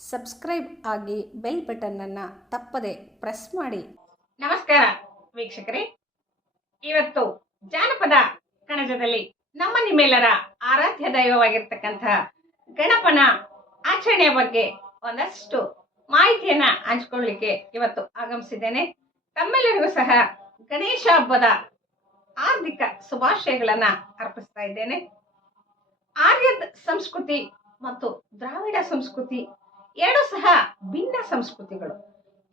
Subscribe ಆಗಿ bell ಬಟನ್ನನ್ನು ತಪ್ಪದೆ press ಮಾಡಿ. ನಮಸ್ಕಾರ ವೀಕ್ಷಕರೇ, ಇವತ್ತು ಜಾನಪದ ಕಣಜದಲ್ಲಿ ನಮ್ಮ ನಿಮ್ಮೆಲ್ಲರ ಆರಾಧ್ಯ ದೈವವಾಗಿರ್ತಕ್ಕಂಥ ಗಣಪನ ಆಚರಣೆಯ ಬಗ್ಗೆ ಒಂದಷ್ಟು ಮಾಹಿತಿಯನ್ನ ಹಂಚಿಕೊಳ್ಳಲಿಕ್ಕೆ ಇವತ್ತು ಆಗಮಿಸಿದ್ದೇನೆ. ತಮ್ಮೆಲ್ಲರಿಗೂ ಸಹ ಗಣೇಶ ಹಬ್ಬದ ಹಾರ್ದಿಕ ಶುಭಾಶಯಗಳನ್ನ ಅರ್ಪಿಸ್ತಾ ಇದ್ದೇನೆ. ಆರ್ಯದ ಸಂಸ್ಕೃತಿ ಮತ್ತು ದ್ರಾವಿಡ ಸಂಸ್ಕೃತಿ ಎರಡು ಸಹ ಭಿನ್ನ ಸಂಸ್ಕೃತಿಗಳು.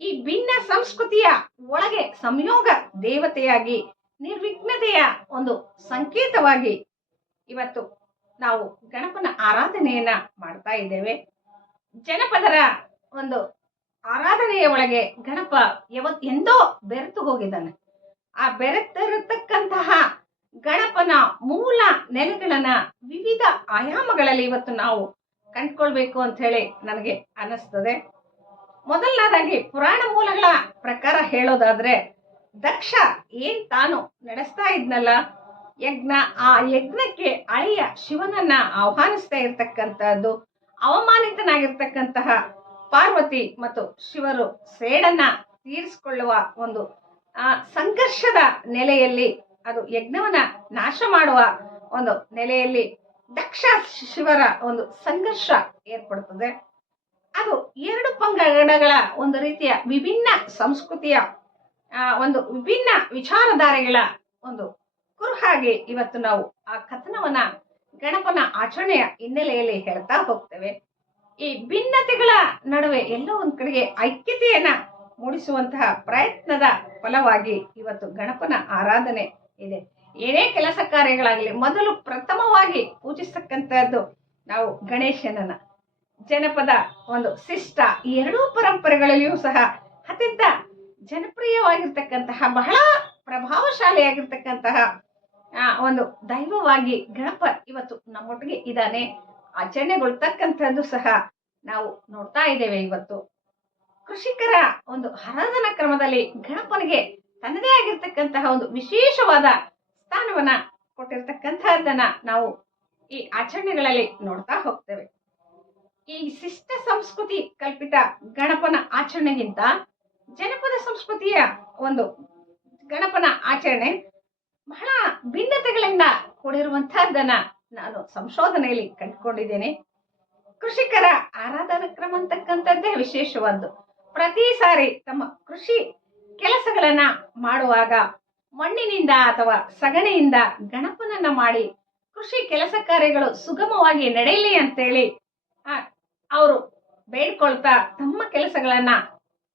ಈ ಭಿನ್ನ ಸಂಸ್ಕೃತಿಯ ಒಳಗೆ ಸಂಯೋಗ ದೇವತೆಯಾಗಿ ನಿರ್ವಿಘ್ನತೆಯ ಒಂದು ಸಂಕೇತವಾಗಿ ಇವತ್ತು ನಾವು ಗಣಪನ ಆರಾಧನೆಯನ್ನ ಮಾಡ್ತಾ ಇದ್ದೇವೆ. ಜನಪದರ ಒಂದು ಆರಾಧನೆಯ ಒಳಗೆ ಗಣಪ ಎಂದೋ ಬೆರೆತು ಹೋಗಿದ್ದಾನೆ. ಆ ಬೆರೆತಿರತಕ್ಕಂತಹ ಗಣಪನ ಮೂಲ ನೆಲೆಗಳನ್ನ ವಿವಿಧ ಆಯಾಮಗಳಲ್ಲಿ ಇವತ್ತು ನಾವು ಕಂಡುಕೊಳ್ಬೇಕು ಅಂತ ಹೇಳಿ ನನಗೆ ಅನ್ನಿಸ್ತದೆ. ಮೊದಲನೇದಾಗಿ ಪುರಾಣ ಮೂಲಗಳ ಪ್ರಕಾರ ಹೇಳೋದಾದ್ರೆ, ದಕ್ಷ ಏನ್ ತಾನು ನಡೆಸ್ತಾ ಇದ್ನಲ್ಲ ಯಜ್ಞ, ಆ ಯಜ್ಞಕ್ಕೆ ಅಳಿಯ ಶಿವನನ್ನ ಆಹ್ವಾನಿಸ್ತಾ ಇರ್ತಕ್ಕಂಥದ್ದು, ಅವಮಾನಿತನಾಗಿರ್ತಕ್ಕಂತಹ ಪಾರ್ವತಿ ಮತ್ತು ಶಿವರು ಸೇಡನ್ನ ತೀರಿಸಿಕೊಳ್ಳುವ ಒಂದು ಸಂಘರ್ಷದ ನೆಲೆಯಲ್ಲಿ, ಅದು ಯಜ್ಞವನ್ನ ನಾಶ ಮಾಡುವ ಒಂದು ನೆಲೆಯಲ್ಲಿ ದಕ್ಷ ಶಿವರ ಒಂದು ಸಂಘರ್ಷ ಏರ್ಪಡುತ್ತದೆ. ಅದು ಎರಡು ಪಂಗಡಗಳ ಒಂದು ರೀತಿಯ ವಿಭಿನ್ನ ಸಂಸ್ಕೃತಿಯ ಒಂದು ವಿಭಿನ್ನ ವಿಚಾರಧಾರೆಗಳ ಒಂದು ಕುರುಹಾಗಿ ಇವತ್ತು ನಾವು ಆ ಕಥನವನ್ನ ಗಣಪನ ಆಚರಣೆಯ ಹಿನ್ನೆಲೆಯಲ್ಲಿ ಹೇಳ್ತಾ ಹೋಗ್ತೇವೆ. ಈ ಭಿನ್ನತೆಗಳ ನಡುವೆ ಎಲ್ಲೋ ಒಂದ್ ಕಡೆಗೆ ಐಕ್ಯತೆಯನ್ನ ಮೂಡಿಸುವಂತಹ ಪ್ರಯತ್ನದ ಫಲವಾಗಿ ಇವತ್ತು ಗಣಪನ ಆರಾಧನೆ ಇದೆ. ಏನೇ ಕೆಲಸ ಕಾರ್ಯಗಳಾಗಲಿ ಮೊದಲು ಪ್ರಥಮವಾಗಿ ಪೂಜಿಸ್ತಕ್ಕಂಥದ್ದು ನಾವು ಗಣೇಶನನ್ನ. ಜನಪದ ಒಂದು ಶಿಷ್ಟ ಈ ಎರಡೂ ಪರಂಪರೆಗಳಲ್ಲಿಯೂ ಸಹ ಅತ್ಯಂತ ಜನಪ್ರಿಯವಾಗಿರ್ತಕ್ಕಂತಹ, ಬಹಳ ಪ್ರಭಾವಶಾಲಿಯಾಗಿರ್ತಕ್ಕಂತಹ ಒಂದು ದೈವವಾಗಿ ಗಣಪ ಇವತ್ತು ನಮ್ಮೊಟ್ಟಿಗೆ ಇದ್ದಾನೆ, ಆಚರಣೆಗೊಳ್ತಕ್ಕಂಥದ್ದು ಸಹ ನಾವು ನೋಡ್ತಾ ಇದ್ದೇವೆ. ಇವತ್ತು ಕೃಷಿಕರ ಒಂದು ಆರಾಧನಾ ಕ್ರಮದಲ್ಲಿ ಗಣಪನಿಗೆ ತನ್ನದೇ ಆಗಿರ್ತಕ್ಕಂತಹ ಒಂದು ವಿಶೇಷವಾದ ಸ್ಥಾನವನ್ನ ಕೊಟ್ಟಿರ್ತಕ್ಕಂತಹದ್ದನ್ನ ನಾವು ಈ ಆಚರಣೆಗಳಲ್ಲಿ ನೋಡ್ತಾ ಹೋಗ್ತೇವೆ. ಈ ಶಿಷ್ಟ ಸಂಸ್ಕೃತಿ ಕಲ್ಪಿತ ಗಣಪನ ಆಚರಣೆಗಿಂತ ಜನಪದ ಸಂಸ್ಕೃತಿಯ ಒಂದು ಗಣಪನ ಆಚರಣೆ ಬಹಳ ಭಿನ್ನತೆಗಳಿಂದ ಕೂಡಿರುವಂತಹದ್ದನ್ನ ನಾನು ಸಂಶೋಧನೆಯಲ್ಲಿ ಕಂಡುಕೊಂಡಿದ್ದೇನೆ. ಕೃಷಿಕರ ಆರಾಧನಾ ಕ್ರಮ ಅಂತಕ್ಕಂಥದ್ದೇ ವಿಶೇಷವಾದ್ದು. ಪ್ರತಿ ಸಾರಿ ತಮ್ಮ ಕೃಷಿ ಕೆಲಸಗಳನ್ನ ಮಾಡುವಾಗ ಮಣ್ಣಿನಿಂದ ಅಥವಾ ಸಗಣಿಯಿಂದ ಗಣಪನನ್ನ ಮಾಡಿ ಕೃಷಿ ಕೆಲಸ ಕಾರ್ಯಗಳು ಸುಗಮವಾಗಿ ನಡೆಯಲಿ ಅಂತೇಳಿ ಅವರು ಬೇಡ್ಕೊಳ್ತಾ ತಮ್ಮ ಕೆಲಸಗಳನ್ನ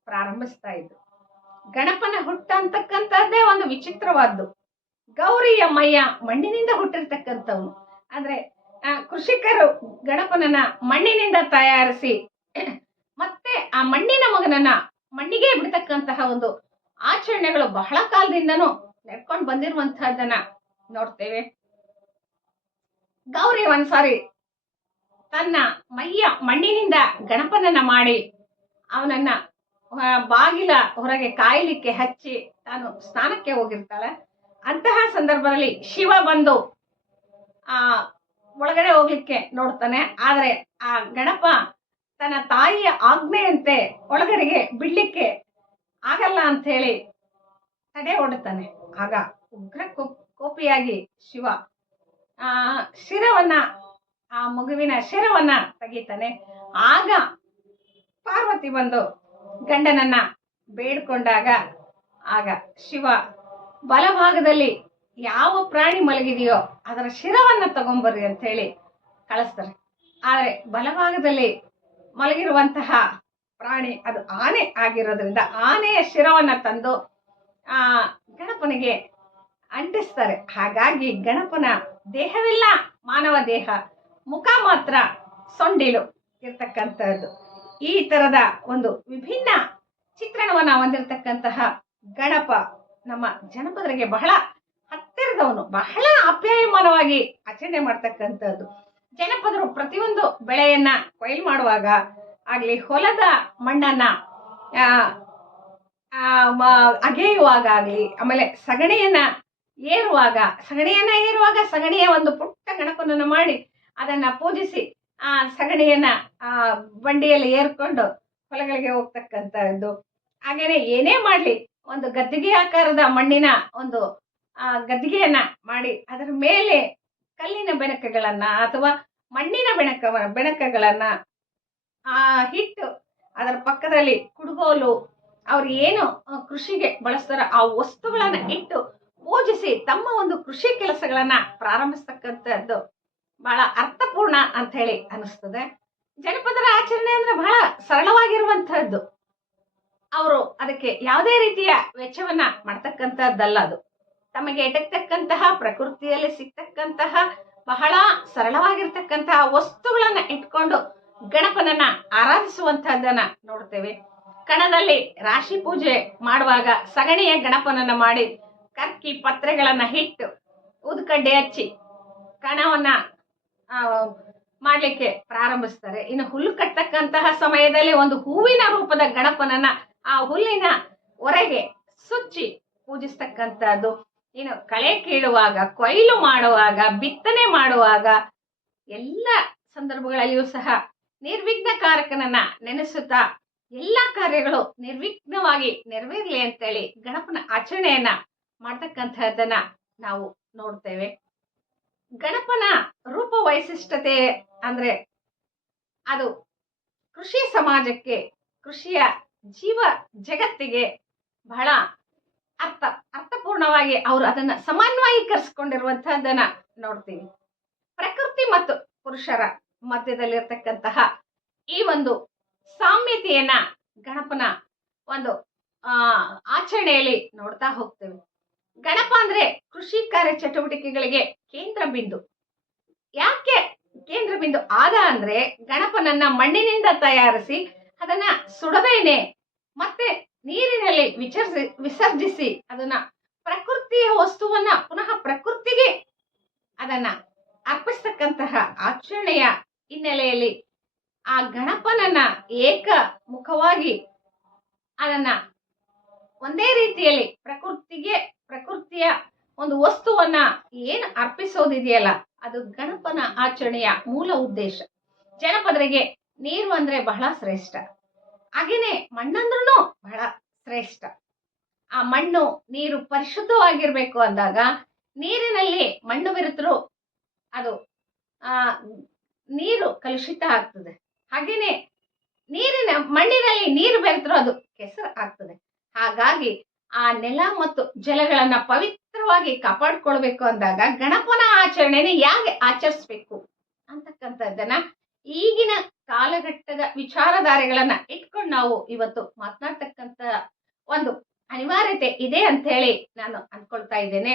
ಪ್ರಾರಂಭಿಸ್ತಾ ಇದ್ರು. ಗಣಪನ ಹುಟ್ಟ ಅಂತಕ್ಕಂಥದ್ದೇ ಒಂದು ವಿಚಿತ್ರವಾದ್ದು. ಗೌರಿಯ ಮಯ್ಯ ಮಣ್ಣಿನಿಂದ ಹುಟ್ಟಿರ್ತಕ್ಕಂಥವ್ನು. ಅಂದ್ರೆ ಕೃಷಿಕರು ಗಣಪನನ್ನ ಮಣ್ಣಿನಿಂದ ತಯಾರಿಸಿ ಮತ್ತೆ ಆ ಮಣ್ಣಿನ ಮಗನನ್ನ ಮಣ್ಣಿಗೆ ಬಿಡ್ತಕ್ಕಂತಹ ಒಂದು ಆಚರಣೆಗಳು ಬಹಳ ಕಾಲದಿಂದನೂ ನಡ್ಕೊಂಡು ಬಂದಿರುವಂತಹದ್ದನ್ನ ನೋಡ್ತೇವೆ. ಗೌರಿ ಒಂದ್ಸಾರಿ ತನ್ನ ಮೈಯ ಮಣ್ಣಿನಿಂದ ಗಣಪನನ್ನ ಮಾಡಿ ಅವನನ್ನ ಬಾಗಿಲ ಹೊರಗೆ ಕಾಯಲಿಕ್ಕೆ ಹಚ್ಚಿ ತಾನು ಸ್ನಾನಕ್ಕೆ ಹೋಗಿರ್ತಾಳೆ. ಅಂತಹ ಸಂದರ್ಭದಲ್ಲಿ ಶಿವ ಬಂದು ಒಳಗಡೆ ಹೋಗ್ಲಿಕ್ಕೆ ನೋಡ್ತಾನೆ. ಆದ್ರೆ ಆ ಗಣಪ ತನ್ನ ತಾಯಿಯ ಆಜ್ಞೆಯಂತೆ ಒಳಗಡೆಗೆ ಬಿಡ್ಲಿಕ್ಕೆ ಆಗಲ್ಲ ಅಂತ ಹೇಳಿ ತಡೆ ಹೊಡುತ್ತಾನೆ. ಆಗ ಉಗ್ರ ಕೋಪಿಯಾಗಿ ಶಿವ ಶಿರವನ್ನ, ಆ ಮಗುವಿನ ಶಿರವನ್ನ ತೆಗಿತಾನೆ. ಆಗ ಪಾರ್ವತಿ ಬಂದು ಗಂಡನನ್ನ ಬೇಡ್ಕೊಂಡಾಗ ಆಗ ಶಿವ ಬಲಭಾಗದಲ್ಲಿ ಯಾವ ಪ್ರಾಣಿ ಮಲಗಿದೆಯೋ ಅದರ ಶಿರವನ್ನ ತಗೊಂಬರ್ರಿ ಅಂತ ಹೇಳಿ ಕಳಿಸ್ತಾರೆ. ಆದ್ರೆ ಬಲಭಾಗದಲ್ಲಿ ಮಲಗಿರುವಂತಹ ಪ್ರಾಣಿ ಅದು ಆನೆ ಆಗಿರೋದ್ರಿಂದ ಆನೆಯ ಶಿರವನ್ನ ತಂದು ಗಣಪನಿಗೆ ಅಂಟಿಸ್ತಾರೆ. ಹಾಗಾಗಿ ಗಣಪನ ದೇಹವೆಲ್ಲ ಮಾನವ ದೇಹ, ಮುಖ ಮಾತ್ರ ಸೊಂಡಿಲು ಇರ್ತಕ್ಕಂಥದ್ದು. ಈ ತರದ ಒಂದು ವಿಭಿನ್ನ ಚಿತ್ರಣವನ್ನ ಹೊಂದಿರತಕ್ಕಂತಹ ಗಣಪ ನಮ್ಮ ಜನಪದರಿಗೆ ಬಹಳ ಹತ್ತಿರದವನು, ಬಹಳ ಆಪ್ಯಾಯಮಾನವಾಗಿ ಆಚರಣೆ ಮಾಡ್ತಕ್ಕಂಥದ್ದು. ಜನಪದರು ಪ್ರತಿಯೊಂದು ಬೆಳೆಯನ್ನ ಕೊಯ್ಲು ಮಾಡುವಾಗ ಆಗ್ಲಿ, ಹೊಲದ ಮಣ್ಣನ್ನ ಅಗೆಯುವಾಗ ಆಗ್ಲಿ, ಆಮೇಲೆ ಸಗಣಿಯನ್ನ ಏರುವಾಗ ಸಗಣಿಯ ಒಂದು ಪುಟ್ಟ ಗಣಪನನ್ನು ಮಾಡಿ ಅದನ್ನ ಪೂಜಿಸಿ ಆ ಸಗಣಿಯನ್ನ ಆ ಬಂಡಿಯಲ್ಲಿ ಏರ್ಕೊಂಡು ಹೊಲಗಳಿಗೆ ಹೋಗ್ತಕ್ಕಂಥದ್ದು. ಹಾಗೇನೆ ಏನೇ ಮಾಡ್ಲಿ ಒಂದು ಗದ್ದಿಗೆ ಆಕಾರದ ಮಣ್ಣಿನ ಒಂದು ಗದ್ದಿಗೆಯನ್ನ ಮಾಡಿ ಅದರ ಮೇಲೆ ಕಲ್ಲಿನ ಬೆಣಕಗಳನ್ನ ಅಥವಾ ಮಣ್ಣಿನ ಬೆಣಕಗಳನ್ನ ಹಿಟ್ಟು ಅದರ ಪಕ್ಕದಲ್ಲಿ ಕುಡುಗೋಲು ಅವ್ರು ಏನು ಕೃಷಿಗೆ ಬಳಸ್ತಾರೋ ಆ ವಸ್ತುಗಳನ್ನ ಇಟ್ಟು ಪೂಜಿಸಿ ತಮ್ಮ ಒಂದು ಕೃಷಿ ಕೆಲಸಗಳನ್ನ ಪ್ರಾರಂಭಿಸ್ತಕ್ಕಂಥದ್ದು ಬಹಳ ಅರ್ಥಪೂರ್ಣ ಅಂತ ಹೇಳಿ ಅನಿಸ್ತದೆ. ಜನಪದರ ಆಚರಣೆ ಅಂದ್ರೆ ಬಹಳ ಸರಳವಾಗಿರುವಂತಹದ್ದು. ಅವರು ಅದಕ್ಕೆ ಯಾವುದೇ ರೀತಿಯ ವೆಚ್ಚವನ್ನ ಮಾಡ್ತಕ್ಕಂಥದ್ದಲ್ಲ. ಅದು ತಮಗೆ ಎಟಕ್ತಕ್ಕಂತಹ ಪ್ರಕೃತಿಯಲ್ಲಿ ಸಿಗ್ತಕ್ಕಂತಹ ಬಹಳ ಸರಳವಾಗಿರ್ತಕ್ಕಂತಹ ವಸ್ತುಗಳನ್ನ ಇಟ್ಕೊಂಡು ಗಣಪನನ್ನ ಆರಾಧಿಸುವಂತಹದ್ದನ್ನ ನೋಡ್ತೇವೆ. ಕಣದಲ್ಲಿ ರಾಶಿ ಪೂಜೆ ಮಾಡುವಾಗ ಸಗಣಿಯ ಗಣಪನನ್ನ ಮಾಡಿ ಕರ್ಕಿ ಪತ್ರೆಗಳನ್ನ ಹಿಟ್ಟು ಊದುಕಡ್ಡಿ ಹಚ್ಚಿ ಕಣವನ್ನ ಮಾಡ್ಲಿಕ್ಕೆ ಪ್ರಾರಂಭಿಸ್ತಾರೆ. ಇನ್ನು ಹುಲ್ಲು ಕಟ್ಟತಕ್ಕಂತಹ ಸಮಯದಲ್ಲಿ ಒಂದು ಹೂವಿನ ರೂಪದ ಗಣಪನನ್ನ ಆ ಹುಲ್ಲಿನ ಹೊರಗೆ ಸುಚ್ಚಿ ಪೂಜಿಸ್ತಕ್ಕಂಥದ್ದು. ಇನ್ನು ಕಳೆ ಕೀಳುವಾಗ, ಕೊಯ್ಲು ಮಾಡುವಾಗ, ಬಿತ್ತನೆ ಮಾಡುವಾಗ ಎಲ್ಲ ಸಂದರ್ಭಗಳಲ್ಲಿಯೂ ಸಹ ನಿರ್ವಿಘ್ನಕಾರಕನನ್ನ ನೆನೆಸುತ್ತಾ ಎಲ್ಲ ಕಾರ್ಯಗಳು ನಿರ್ವಿಘ್ನವಾಗಿ ನೆರವೇರಲಿ ಅಂತೇಳಿ ಗಣಪನ ಆಚರಣೆಯನ್ನ ಮಾಡ್ತಕ್ಕಂಥದ್ದನ್ನ ನಾವು ನೋಡ್ತೇವೆ. ಗಣಪನ ರೂಪ ವೈಶಿಷ್ಟ್ಯತೆ ಅಂದ್ರೆ ಅದು ಕೃಷಿ ಸಮಾಜಕ್ಕೆ, ಕೃಷಿಯ ಜೀವ ಜಗತ್ತಿಗೆ ಬಹಳ ಅರ್ಥಪೂರ್ಣವಾಗಿ ಅವರು ಅದನ್ನ ಸಮನ್ವಯೀಕರಿಸಿಕೊಂಡಿರುವಂತಹದ್ದನ್ನ ನೋಡ್ತೀವಿ. ಪ್ರಕೃತಿ ಮತ್ತು ಪುರುಷರ ಮಧ್ಯದಲ್ಲಿರ್ತಕ್ಕಂತಹ ಈ ಒಂದು ಸಾಮ್ಯತೆಯನ್ನ ಗಣಪನ ಒಂದು ಆಚರಣೆಯಲ್ಲಿ ನೋಡ್ತಾ ಹೋಗ್ತೇವೆ. ಗಣಪ ಅಂದ್ರೆ ಕೃಷಿ ಕಾರ್ಯ ಚಟುವಟಿಕೆಗಳಿಗೆ ಕೇಂದ್ರ ಬಿಂದು. ಯಾಕೆ ಕೇಂದ್ರ ಬಿಂದು ಆದ ಅಂದ್ರೆ ಗಣಪನನ್ನ ಮಣ್ಣಿನಿಂದ ತಯಾರಿಸಿ ಅದನ್ನ ಸುಡದೇನೆ ಮತ್ತೆ ನೀರಿನಲ್ಲಿ ವಿಸರ್ಜಿಸಿ ಅದನ್ನ ಪ್ರಕೃತಿಯ ವಸ್ತುವನ್ನ ಪುನಃ ಪ್ರಕೃತಿಗೆ ಅದನ್ನ ಅರ್ಪಿಸ್ತಕ್ಕಂತಹ ಆಚರಣೆಯ ಹಿನ್ನೆಲೆಯಲ್ಲಿ ಆ ಗಣಪನನ್ನ ಏಕ ಮುಖವಾಗಿ ಅದನ್ನ ಒಂದೇ ರೀತಿಯಲ್ಲಿ ಪ್ರಕೃತಿಯ ಒಂದು ವಸ್ತುವನ್ನ ಏನು ಅರ್ಪಿಸೋದಿದೆಯಲ್ಲ ಅದು ಗಣಪನ ಆಚರಣೆಯ ಮೂಲ ಉದ್ದೇಶ. ಜನಪದರಿಗೆ ನೀರು ಅಂದ್ರೆ ಬಹಳ ಶ್ರೇಷ್ಠ, ಹಾಗೇನೆ ಮಣ್ಣಂದ್ರೂ ಬಹಳ ಶ್ರೇಷ್ಠ. ಆ ಮಣ್ಣು ನೀರು ಪರಿಶುದ್ಧವಾಗಿರ್ಬೇಕು ಅಂದಾಗ ನೀರಿನಲ್ಲಿ ಮಣ್ಣು ಬೆರೆತರೂ ಅದು ನೀರು ಕಲುಷಿತ ಆಗ್ತದೆ. ಹಾಗೇನೆ ಮಣ್ಣಿನಲ್ಲಿ ನೀರು ಬೆರೆತರೂ ಅದು ಕೆಸರು ಆಗ್ತದೆ. ಹಾಗಾಗಿ ಆ ನೆಲ ಮತ್ತು ಜಲಗಳನ್ನ ಪವಿತ್ರವಾಗಿ ಕಾಪಾಡ್ಕೊಳ್ಬೇಕು ಅಂದಾಗ ಗಣಪನ ಆಚರಣೆನ ಹೇಗೆ ಆಚರಿಸ್ಬೇಕು ಅಂತಕ್ಕಂಥದ್ದನ್ನ ಈಗಿನ ಕಾಲಘಟ್ಟದ ವಿಚಾರಧಾರೆಗಳನ್ನ ಇಟ್ಕೊಂಡು ನಾವು ಇವತ್ತು ಮಾತನಾಡ್ತಕ್ಕಂಥ ಒಂದು ಅನಿವಾರ್ಯತೆ ಇದೆ ಅಂತ ಹೇಳಿ ನಾನು ಅನ್ಕೊಳ್ತಾ ಇದ್ದೇನೆ.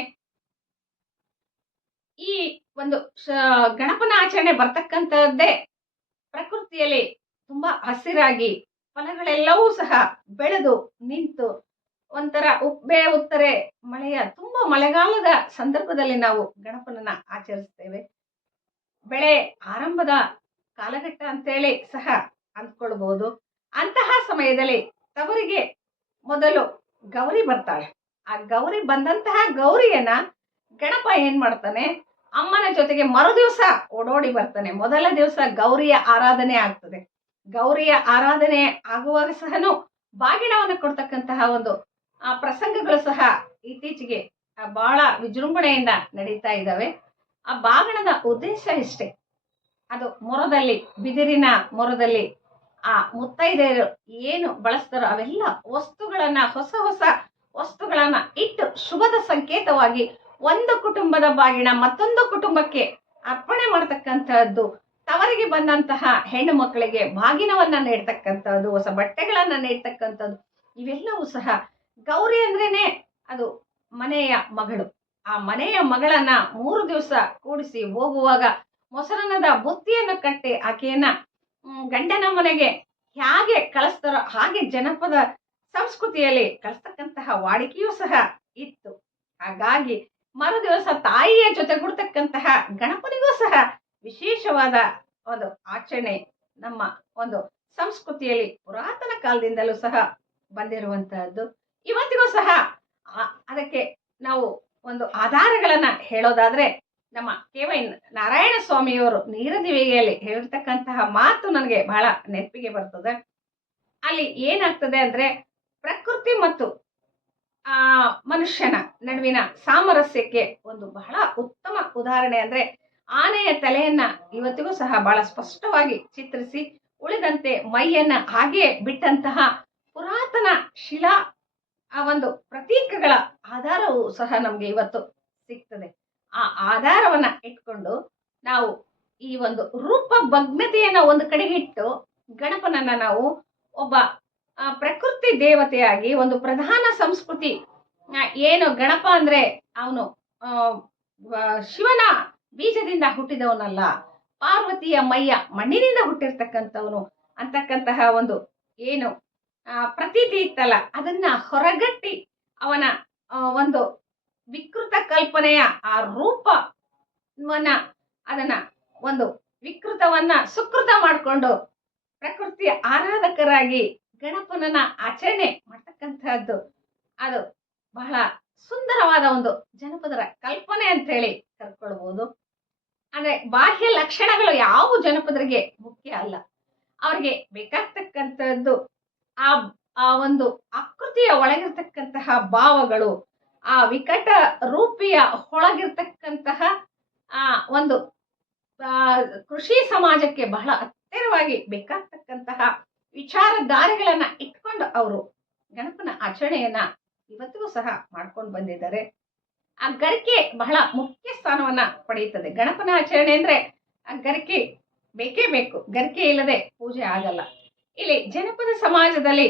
ಈ ಒಂದು ಗಣಪನ ಆಚರಣೆ ಬರ್ತಕ್ಕಂಥದ್ದೇ ಪ್ರಕೃತಿಯಲ್ಲಿ ತುಂಬಾ ಹಸಿರಾಗಿ ಫಲಗಳೆಲ್ಲವೂ ಸಹ ಬೆಳೆದು ನಿಂತು ಒಂಥರ ಉಬ್ಬೆ ಉತ್ತರೆ ಮಳೆಯ ತುಂಬಾ ಮಳೆಗಾಲದ ಸಂದರ್ಭದಲ್ಲಿ ನಾವು ಗಣಪನನ್ನ ಆಚರಿಸ್ತೇವೆ. ಬೆಳೆ ಆರಂಭದ ಕಾಲಘಟ್ಟ ಅಂತೇಳಿ ಸಹ ಅಂದ್ಕೊಳ್ಬಹುದು. ಅಂತಹ ಸಮಯದಲ್ಲಿ ತವರಿಗೆ ಮೊದಲು ಗೌರಿ ಬರ್ತಾಳೆ. ಆ ಗೌರಿ ಬಂದಂತಹ ಗೌರಿಯನ್ನ ಗಣಪ ಏನ್ ಮಾಡ್ತಾನೆ, ಅಮ್ಮನ ಜೊತೆಗೆ ಮರು ದಿವಸ ಓಡೋಡಿ ಬರ್ತಾನೆ. ಮೊದಲ ದಿವಸ ಗೌರಿಯ ಆರಾಧನೆ ಆಗ್ತದೆ. ಗೌರಿಯ ಆರಾಧನೆ ಆಗುವಾಗ ಸಹನು ಬಾಗಿಣವನ್ನು ಕೊಡ್ತಕ್ಕಂತಹ ಒಂದು ಪ್ರಸಂಗಗಳು ಸಹ ಇತ್ತೀಚೆಗೆ ಬಹಳ ವಿಜೃಂಭಣೆಯಿಂದ ನಡೀತಾ ಇದ್ದಾವೆ. ಆ ಬಾಗಿಣದ ಉದ್ದೇಶ ಇಷ್ಟೇ, ಅದು ಮೊರದಲ್ಲಿ, ಬಿದಿರಿನ ಮೊರದಲ್ಲಿ ಆ ಮುತ್ತೈದೆಯರು ಏನು ಬಳಸ್ತಾರೋ ಅವೆಲ್ಲ ವಸ್ತುಗಳನ್ನ, ಹೊಸ ಹೊಸ ವಸ್ತುಗಳನ್ನ ಇಟ್ಟು ಶುಭದ ಸಂಕೇತವಾಗಿ ಒಂದು ಕುಟುಂಬದ ಬಾಗಿಣ ಮತ್ತೊಂದು ಕುಟುಂಬಕ್ಕೆ ಅರ್ಪಣೆ ಮಾಡತಕ್ಕಂತಹದ್ದು, ತವರಿಗೆ ಬಂದಂತಹ ಹೆಣ್ಣು ಮಕ್ಕಳಿಗೆ ಬಾಗಿನವನ್ನ ನೀಡ್ತಕ್ಕಂಥದ್ದು, ಹೊಸ ಬಟ್ಟೆಗಳನ್ನ ನೀಡ್ತಕ್ಕಂಥದ್ದು, ಇವೆಲ್ಲವೂ ಸಹ ಗೌರಿ ಅಂದ್ರೇನೆ ಅದು ಮನೆಯ ಮಗಳು. ಆ ಮನೆಯ ಮಗಳನ್ನ 3 ದಿವಸ ಕೂಡಿಸಿ ಹೋಗುವಾಗ ಮೊಸರನ್ನದ ಬುತ್ತಿಯನ್ನು ಕಟ್ಟಿ ಆಕೆಯನ್ನ ಗಂಡನ ಮನೆಗೆ ಹೇಗೆ ಕಳಿಸ್ತಾರೋ ಹಾಗೆ ಜನಪದ ಸಂಸ್ಕೃತಿಯಲ್ಲಿ ಕಳಿಸ್ತಕ್ಕಂತಹ ವಾಡಿಕೆಯೂ ಸಹ ಇತ್ತು. ಹಾಗಾಗಿ ಮರು ದಿವಸ ತಾಯಿಯ ಜೊತೆಗೂಡ್ತಕ್ಕಂತಹ ಗಣಪನಿಗೂ ಸಹ ವಿಶೇಷವಾದ ಒಂದು ಆಚರಣೆ ನಮ್ಮ ಒಂದು ಸಂಸ್ಕೃತಿಯಲ್ಲಿ ಪುರಾತನ ಕಾಲದಿಂದಲೂ ಸಹ ಬಂದಿರುವಂತಹದ್ದು. ಇವತ್ತಿಗೂ ಸಹ ಅದಕ್ಕೆ ನಾವು ಒಂದು ಆಧಾರಗಳನ್ನ ಹೇಳೋದಾದ್ರೆ ನಮ್ಮ ಕೆ.ವೈ. ನಾರಾಯಣ ಸ್ವಾಮಿಯವರು ನೀರದಿವಿಗೆಯಲ್ಲಿ ಹೇಳಿರ್ತಕ್ಕಂತಹ ಮಾತು ನನಗೆ ಬಹಳ ನೆನಪಿಗೆ ಬರ್ತದೆ. ಅಲ್ಲಿ ಏನಾಗ್ತದೆ ಅಂದ್ರೆ ಪ್ರಕೃತಿ ಮತ್ತು ಆ ಮನುಷ್ಯನ ನಡುವಿನ ಸಾಮರಸ್ಯಕ್ಕೆ ಒಂದು ಬಹಳ ಉತ್ತಮ ಉದಾಹರಣೆ ಅಂದ್ರೆ ಆನೆಯ ತಲೆಯನ್ನ ಇವತ್ತಿಗೂ ಸಹ ಬಹಳ ಸ್ಪಷ್ಟವಾಗಿ ಚಿತ್ರಿಸಿ ಉಳಿದಂತೆ ಮೈಯನ್ನ ಹಾಗೆಯೇ ಬಿಟ್ಟಂತಹ ಪುರಾತನ ಶಿಲಾ ಆ ಒಂದು ಪ್ರತೀಕಗಳ ಆಧಾರವು ಸಹ ನಮ್ಗೆ ಇವತ್ತು ಸಿಗ್ತದೆ. ಆ ಆಧಾರವನ್ನ ಇಟ್ಕೊಂಡು ನಾವು ಈ ಒಂದು ರೂಪ ಭಗ್ನತೆಯನ್ನ ಒಂದು ಕಡೆಗೆ ಇಟ್ಟು ಗಣಪನನ್ನ ನಾವು ಒಬ್ಬ ಪ್ರಕೃತಿ ದೇವತೆಯಾಗಿ ಒಂದು ಪ್ರಧಾನ ಸಂಸ್ಕೃತಿ ಏನು ಗಣಪ ಅಂದ್ರೆ ಅವನು ಶಿವನ ಬೀಜದಿಂದ ಹುಟ್ಟಿದವನಲ್ಲ, ಪಾರ್ವತಿಯ ಮೈಯ ಮಣ್ಣಿನಿಂದ ಹುಟ್ಟಿರ್ತಕ್ಕಂಥವನು ಅಂತಕ್ಕಂತಹ ಒಂದು ಏನು ಪ್ರತೀತಿ ಇತ್ತಲ್ಲ, ಅದನ್ನ ಹೊರಗಟ್ಟಿ ಅವನ ಒಂದು ವಿಕೃತ ಕಲ್ಪನೆಯ ಆ ರೂಪವನ್ನ ಅದನ್ನ ಒಂದು ವಿಕೃತವನ್ನ ಸುಕೃತ ಮಾಡಿಕೊಂಡು ಪ್ರಕೃತಿಯ ಆರಾಧಕರಾಗಿ ಗಣಪನನ್ನ ಆಚರಣೆ ಮಾಡ್ತಕ್ಕಂತಹದ್ದು ಅದು ಬಹಳ ಸುಂದರವಾದ ಒಂದು ಜನಪದರ ಕಲ್ಪನೆ ಅಂತ ಹೇಳಿ ಕರ್ಕೊಳ್ಬಹುದು. ಅಂದ್ರೆ ಬಾಹ್ಯ ಲಕ್ಷಣಗಳು ಯಾವ ಜನಪದರಿಗೆ ಮುಖ್ಯ ಅಲ್ಲ, ಅವ್ರಿಗೆ ಬೇಕಾಗ್ತಕ್ಕಂಥದ್ದು ಆ ಆ ಒಂದು ಆಕೃತಿಯ ಒಳಗಿರ್ತಕ್ಕಂತಹ ಭಾವಗಳು, ಆ ವಿಕಟ ರೂಪಿಯ ಒಳಗಿರ್ತಕ್ಕಂತಹ ಆ ಒಂದು ಕೃಷಿ ಸಮಾಜಕ್ಕೆ ಬಹಳ ಹತ್ತಿರವಾಗಿ ಬೇಕಾಗ್ತಕ್ಕಂತಹ ವಿಚಾರಧಾರೆಗಳನ್ನ ಇಟ್ಕೊಂಡು ಅವರು ಗಣಪನ ಆಚರಣೆಯನ್ನ ಇವತ್ತಿಗೂ ಸಹ ಮಾಡ್ಕೊಂಡು ಬಂದಿದ್ದಾರೆ. ಆ ಗರಿಕೆ ಬಹಳ ಮುಖ್ಯ ಸ್ಥಾನವನ್ನ ಪಡೆಯುತ್ತದೆ. ಗಣಪನ ಆಚರಣೆ ಅಂದ್ರೆ ಆ ಗರಿಕೆ ಬೇಕೇ ಬೇಕು, ಗರಿಕೆ ಇಲ್ಲದೆ ಪೂಜೆ ಆಗಲ್ಲ. ಇಲ್ಲಿ ಜನಪದ ಸಮಾಜದಲ್ಲಿ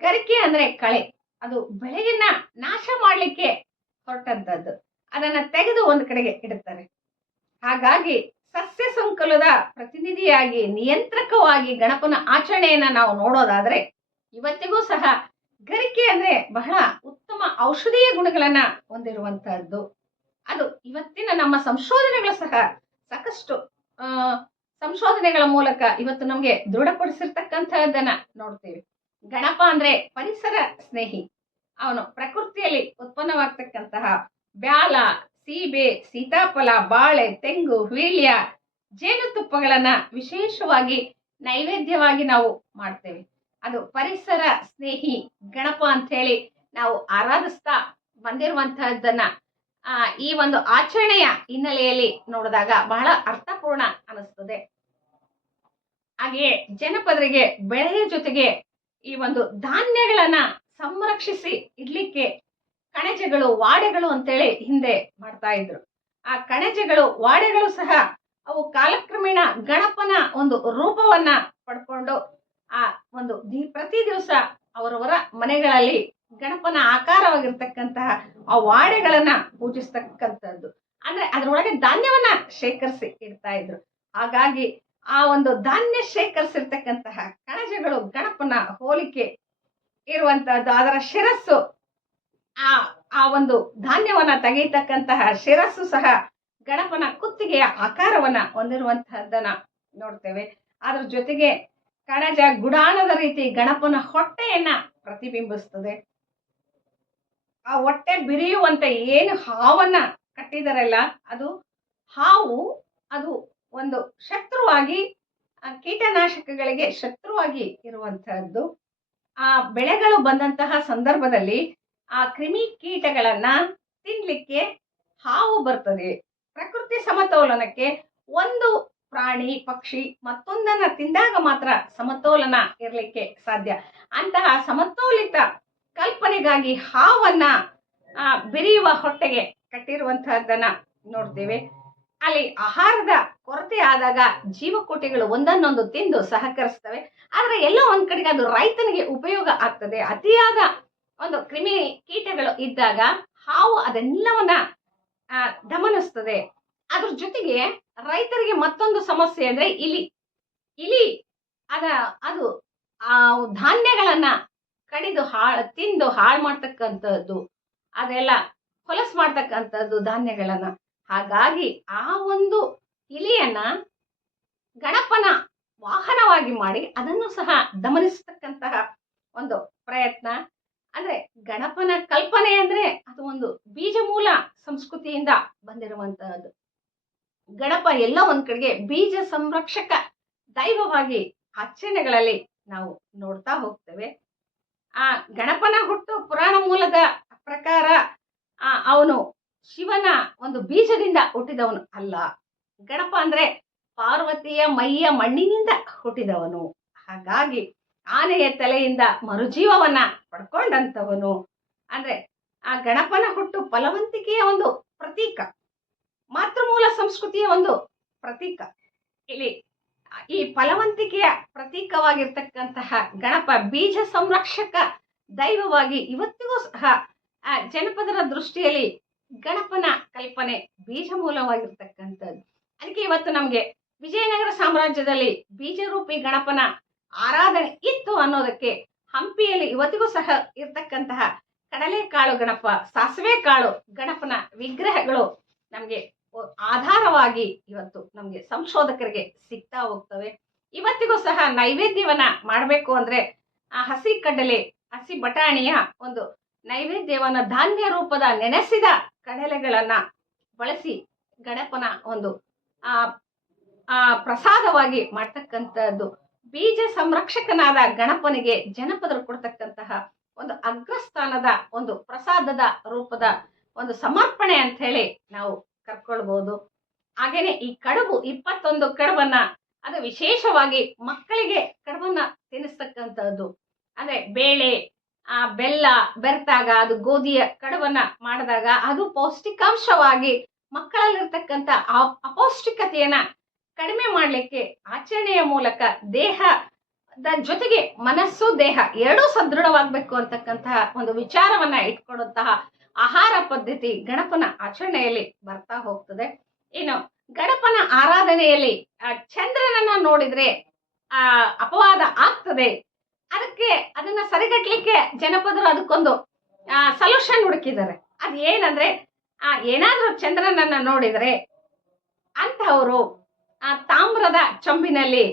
ಗರಿಕೆ ಅಂದ್ರೆ ಕಳೆ, ಅದು ಬೆಳೆಯನ್ನ ನಾಶ ಮಾಡ್ಲಿಕ್ಕೆ ಹೊರಟಂತದ್ದು, ಅದನ್ನ ತೆಗೆದು ಒಂದು ಕಡೆಗೆ ಇಡುತ್ತಾರೆ. ಹಾಗಾಗಿ ಸಸ್ಯ ಸಂಕುಲದ ಪ್ರತಿನಿಧಿಯಾಗಿ ನಿಯಂತ್ರಕವಾಗಿ ಗಣಪನ ಆಚರಣೆಯನ್ನ ನಾವು ನೋಡೋದಾದ್ರೆ ಇವತ್ತಿಗೂ ಸಹ ಗರಿಕೆ ಅಂದ್ರೆ ಬಹಳ ಉತ್ತಮ ಔಷಧೀಯ ಗುಣಗಳನ್ನ ಹೊಂದಿರುವಂತಹದ್ದು. ಅದು ಇವತ್ತಿನ ನಮ್ಮ ಸಂಶೋಧನೆಗಳು ಸಹ ಸಾಕಷ್ಟು ಸಂಶೋಧನೆಗಳ ಮೂಲಕ ಇವತ್ತು ನಮ್ಗೆ ದೃಢಪಡಿಸಿರ್ತಕ್ಕಂತಹದ್ದನ್ನ ನೋಡ್ತೀವಿ. ಗಣಪ ಅಂದ್ರೆ ಪರಿಸರ ಸ್ನೇಹಿ, ಅವನು ಪ್ರಕೃತಿಯಲ್ಲಿ ಉತ್ಪನ್ನವಾಗ್ತಕ್ಕಂತಹ ಬ್ಯಾಲ, ಸೀಬೆ, ಸೀತಾಫಲ, ಬಾಳೆ, ತೆಂಗು, ವೀಳ್ಯ, ಜೇನುತುಪ್ಪಗಳನ್ನ ವಿಶೇಷವಾಗಿ ನೈವೇದ್ಯವಾಗಿ ನಾವು ಮಾಡ್ತೇವೆ. ಅದು ಪರಿಸರ ಸ್ನೇಹಿ ಗಣಪ ಅಂತ ಹೇಳಿ ನಾವು ಆರಾಧಿಸ್ತಾ ಬಂದಿರುವಂತಹದ್ದನ್ನ ಈ ಒಂದು ಆಚರಣೆಯ ಹಿನ್ನೆಲೆಯಲ್ಲಿ ನೋಡಿದಾಗ ಬಹಳ ಅರ್ಥಪೂರ್ಣ ಅನಿಸ್ತದೆ. ಹಾಗೆಯೇ ಜನಪದರಿಗೆ ಬೆಳೆಯ ಜೊತೆಗೆ ಈ ಒಂದು ಧಾನ್ಯಗಳನ್ನ ಸಂರಕ್ಷಿಸಿ ಇಡ್ಲಿಕ್ಕೆ ಕಣಜಗಳು, ವಾಡೆಗಳು ಅಂತೇಳಿ ಹಿಂದೆ ಮಾಡ್ತಾ ಇದ್ರು. ಆ ಕಣಜಗಳು, ವಾಡೆಗಳು ಸಹ ಅವು ಕಾಲಕ್ರಮೇಣ ಗಣಪನ ಒಂದು ರೂಪವನ್ನ ಪಡ್ಕೊಂಡು ಆ ಒಂದು ಪ್ರತಿ ದಿವಸ ಅವರವರ ಮನೆಗಳಲ್ಲಿ ಗಣಪನ ಆಕಾರವಾಗಿರ್ತಕ್ಕಂತಹ ಆ ವಾಡೆಗಳನ್ನ ಪೂಜಿಸ್ತಕ್ಕಂಥದ್ದು. ಅಂದ್ರೆ ಅದರೊಳಗೆ ಧಾನ್ಯವನ್ನ ಶೇಖರಿಸಿ ಇಡ್ತಾ ಇದ್ರು. ಹಾಗಾಗಿ ಆ ಒಂದು ಧಾನ್ಯ ಶೇಖರಿಸಿರ್ತಕ್ಕಂತಹ ಕಣಜಗಳು ಗಣಪನ ಹೋಲಿಕೆ ಇರುವಂತಹದ್ದು. ಅದರ ಶಿರಸ್ಸು ಆ ಒಂದು ಧಾನ್ಯವನ್ನ ತೆಗೆಯತಕ್ಕಂತಹ ಶಿರಸ್ಸು ಸಹ ಗಣಪನ ಕುತ್ತಿಗೆಯ ಆಕಾರವನ್ನ ಹೊಂದಿರುವಂತಹದ್ದನ್ನ ನೋಡ್ತೇವೆ. ಅದ್ರ ಜೊತೆಗೆ ಕಣಜ ಗುಡಾಣದ ರೀತಿ ಗಣಪನ ಹೊಟ್ಟೆಯನ್ನ ಪ್ರತಿಬಿಂಬಿಸ್ತದೆ. ಆ ಹೊಟ್ಟೆ ಬಿರಿಯುವಂತ ಏನು ಹಾವನ್ನ ಕಟ್ಟಿದಾರಲ್ಲ, ಅದು ಹಾವು ಅದು ಒಂದು ಶತ್ರುವಾಗಿ ಕೀಟನಾಶಕಗಳಿಗೆ ಶತ್ರುವಾಗಿ ಇರುವಂತಹದ್ದು. ಆ ಬೆಳೆಗಳು ಬಂದಂತಹ ಸಂದರ್ಭದಲ್ಲಿ ಆ ಕ್ರಿಮಿ ಕೀಟಗಳನ್ನ ತಿನ್ಲಿಕ್ಕೆ ಹಾವು ಬರ್ತದೆ. ಪ್ರಕೃತಿ ಸಮತೋಲನಕ್ಕೆ ಒಂದು ಪ್ರಾಣಿ ಪಕ್ಷಿ ಮತ್ತೊಂದನ್ನ ತಿಂದಾಗ ಮಾತ್ರ ಸಮತೋಲನ ಇರಲಿಕ್ಕೆ ಸಾಧ್ಯ. ಅಂತಹ ಸಮತೋಲಿತ ಕಲ್ಪನೆಗಾಗಿ ಹಾವನ್ನ ಬಿರಿಯುವ ಹೊಟ್ಟೆಗೆ ಕಟ್ಟಿರುವಂತಹದ್ದನ್ನ ನೋಡ್ತೇವೆ. ಅಲ್ಲಿ ಆಹಾರದ ಕೊರತೆ ಆದಾಗ ಜೀವಕೋಟಿಗಳು ಒಂದನ್ನೊಂದು ತಿಂದು ಸಹಕರಿಸ್ತವೆ. ಆದ್ರೆ ಎಲ್ಲೋ ಒಂದ್ ಕಡೆಗೆ ಅದು ರೈತನಿಗೆ ಉಪಯೋಗ ಆಗ್ತದೆ. ಅತಿಯಾದ ಒಂದು ಕ್ರಿಮಿ ಕೀಟಗಳು ಇದ್ದಾಗ ಹಾವು ಅದೆಲ್ಲವನ್ನ ದಮನಿಸ್ತದೆ. ಅದ್ರ ಜೊತೆಗೆ ರೈತರಿಗೆ ಮತ್ತೊಂದು ಸಮಸ್ಯೆ ಅಂದ್ರೆ ಇಲಿ ಅದು ಆ ಧಾನ್ಯಗಳನ್ನ ಕಡಿದು ತಿಂದು ಹಾಳು ಮಾಡ್ತಕ್ಕಂಥದ್ದು, ಅದೆಲ್ಲ ಹೊಲಸು ಮಾಡ್ತಕ್ಕಂಥದ್ದು ಧಾನ್ಯಗಳನ್ನ. ಹಾಗಾಗಿ ಆ ಒಂದು ಇಲಿಯನ್ನ ಗಣಪನ ವಾಹನವಾಗಿ ಮಾಡಿ ಅದನ್ನು ಸಹ ದಮನಿಸತಕ್ಕಂತಹ ಒಂದು ಪ್ರಯತ್ನ. ಅಂದ್ರೆ ಗಣಪನ ಕಲ್ಪನೆ ಅಂದ್ರೆ ಅದು ಒಂದು ಬೀಜ ಮೂಲ ಸಂಸ್ಕೃತಿಯಿಂದ ಬಂದಿರುವಂತಹದ್ದು. ಗಣಪ ಎಲ್ಲ ಒಂದ್ ಕಡೆಗೆ ಬೀಜ ಸಂರಕ್ಷಕ ದೈವವಾಗಿ ಆಚರಣೆಗಳಲ್ಲಿ ನಾವು ನೋಡ್ತಾ ಹೋಗ್ತೇವೆ. ಆ ಗಣಪನ ಹುಟ್ಟು ಪುರಾಣ ಮೂಲದ ಪ್ರಕಾರ ಅವನು ಶಿವನ ಒಂದು ಬೀಜದಿಂದ ಹುಟ್ಟಿದವನು ಅಲ್ಲ. ಗಣಪ ಅಂದ್ರೆ ಪಾರ್ವತಿಯ ಮೈಯ ಮಣ್ಣಿನಿಂದ ಹುಟ್ಟಿದವನು. ಹಾಗಾಗಿ ಆನೆಯ ತಲೆಯಿಂದ ಮರುಜೀವವನ್ನ ಪಡ್ಕೊಂಡಂತವನು. ಅಂದ್ರೆ ಆ ಗಣಪನ ಹುಟ್ಟು ಫಲವಂತಿಕೆಯ ಒಂದು ಪ್ರತೀಕ, ಮಾತೃಮೂಲ ಸಂಸ್ಕೃತಿಯ ಒಂದು ಪ್ರತೀಕ. ಇಲ್ಲಿ ಈ ಫಲವಂತಿಕೆಯ ಪ್ರತೀಕವಾಗಿರ್ತಕ್ಕಂತಹ ಗಣಪ ಬೀಜ ಸಂರಕ್ಷಕ ದೈವವಾಗಿ ಇವತ್ತಿಗೂ ಸಹ ಜನಪದರ ದೃಷ್ಟಿಯಲ್ಲಿ ಗಣಪನ ಕಲ್ಪನೆ ಬೀಜ ಮೂಲವಾಗಿರ್ತಕ್ಕಂಥದ್ದು. ಅದಕ್ಕೆ ಇವತ್ತು ನಮ್ಗೆ ವಿಜಯನಗರ ಸಾಮ್ರಾಜ್ಯದಲ್ಲಿ ಬೀಜರೂಪಿ ಗಣಪನ ಆರಾಧನೆ ಇತ್ತು ಅನ್ನೋದಕ್ಕೆ ಹಂಪಿಯಲ್ಲಿ ಇವತ್ತಿಗೂ ಸಹ ಇರ್ತಕ್ಕಂತಹ ಕಡಲೆಕಾಳು ಗಣಪ, ಸಾಸಿವೆ ಕಾಳು ಗಣಪನ ವಿಗ್ರಹಗಳು ನಮ್ಗೆ ಆಧಾರವಾಗಿ ಇವತ್ತು ನಮ್ಗೆ ಸಂಶೋಧಕರಿಗೆ ಸಿಗ್ತಾ ಹೋಗ್ತವೆ. ಇವತ್ತಿಗೂ ಸಹ ನೈವೇದ್ಯವನ್ನ ಮಾಡಬೇಕು ಅಂದ್ರೆ ಆ ಹಸಿ ಕಡಲೆ, ಹಸಿ ಬಟಾಣಿಯ ಒಂದು ನೈವೇದ್ಯವನ್ನ ಧಾನ್ಯ ರೂಪದ ನೆನೆಸಿದ ಕಡಲೆಗಳನ್ನ ಬಳಸಿ ಗಣಪನ ಒಂದು ಪ್ರಸಾದವಾಗಿ ಮಾಡ್ತಕ್ಕಂಥದ್ದು. ಬೀಜ ಸಂರಕ್ಷಕನಾದ ಗಣಪನಿಗೆ ಜನಪದರು ಕೊಡ್ತಕ್ಕಂತಹ ಒಂದು ಅಗ್ರಸ್ಥಾನದ ಒಂದು ಪ್ರಸಾದದ ರೂಪದ ಒಂದು ಸಮರ್ಪಣೆ ಅಂತ ಹೇಳಿ ನಾವು ಕರ್ಕೊಳ್ಬಹುದು. ಹಾಗೇನೆ ಈ ಕಡುಬು 21 ಕಡುಬನ್ನ ಅದು ವಿಶೇಷವಾಗಿ ಮಕ್ಕಳಿಗೆ ಕಡುಬನ್ನ ತಿನ್ನಿಸ್ತಕ್ಕಂಥದ್ದು. ಅಂದ್ರೆ ಬೇಳೆ ಬೆಲ್ಲ ಬೆರೆತಾಗ ಅದು ಗೋಧಿಯ ಕಡುಬನ್ನ ಮಾಡಿದಾಗ ಅದು ಪೌಷ್ಟಿಕಾಂಶವಾಗಿ ಮಕ್ಕಳಲ್ಲಿರ್ತಕ್ಕಂಥ ಅಪೌಷ್ಟಿಕತೆಯನ್ನ ಕಡಿಮೆ ಮಾಡಲಿಕ್ಕೆ ಆಚರಣೆಯ ಮೂಲಕ ದೇಹದ ಜೊತೆಗೆ ಮನಸ್ಸು ದೇಹ ಎರಡೂ ಸದೃಢವಾಗಬೇಕು ಅಂತಕ್ಕಂತಹ ಒಂದು ವಿಚಾರವನ್ನ ಇಟ್ಕೊಡುವಂತಹ ಆಹಾರ ಪದ್ಧತಿ ಗಣಪನ ಆಚರಣೆಯಲ್ಲಿ ಬರ್ತಾ ಹೋಗ್ತದೆ. ಇನ್ನು ಗಣಪನ ಆರಾಧನೆಯಲ್ಲಿ ಚಂದ್ರನನ್ನ ನೋಡಿದ್ರೆ ಅಪವಾದ ಆಗ್ತದೆ. ಅದಕ್ಕೆ ಅದನ್ನ ಸರಿಗಟ್ಲಿಕ್ಕೆ ಜನಪದರು ಅದಕ್ಕೊಂದು ಸೊಲ್ಯೂಷನ್ ಹುಡುಕಿದ್ದಾರೆ. ಅದ್ ಏನಂದ್ರೆ ಏನಾದ್ರೂ ಚಂದ್ರನನ್ನ ನೋಡಿದ್ರೆ ಅಂತಹವರು ತಾಮ್ರದ ಚೊಂಬಿನಲ್ಲಿ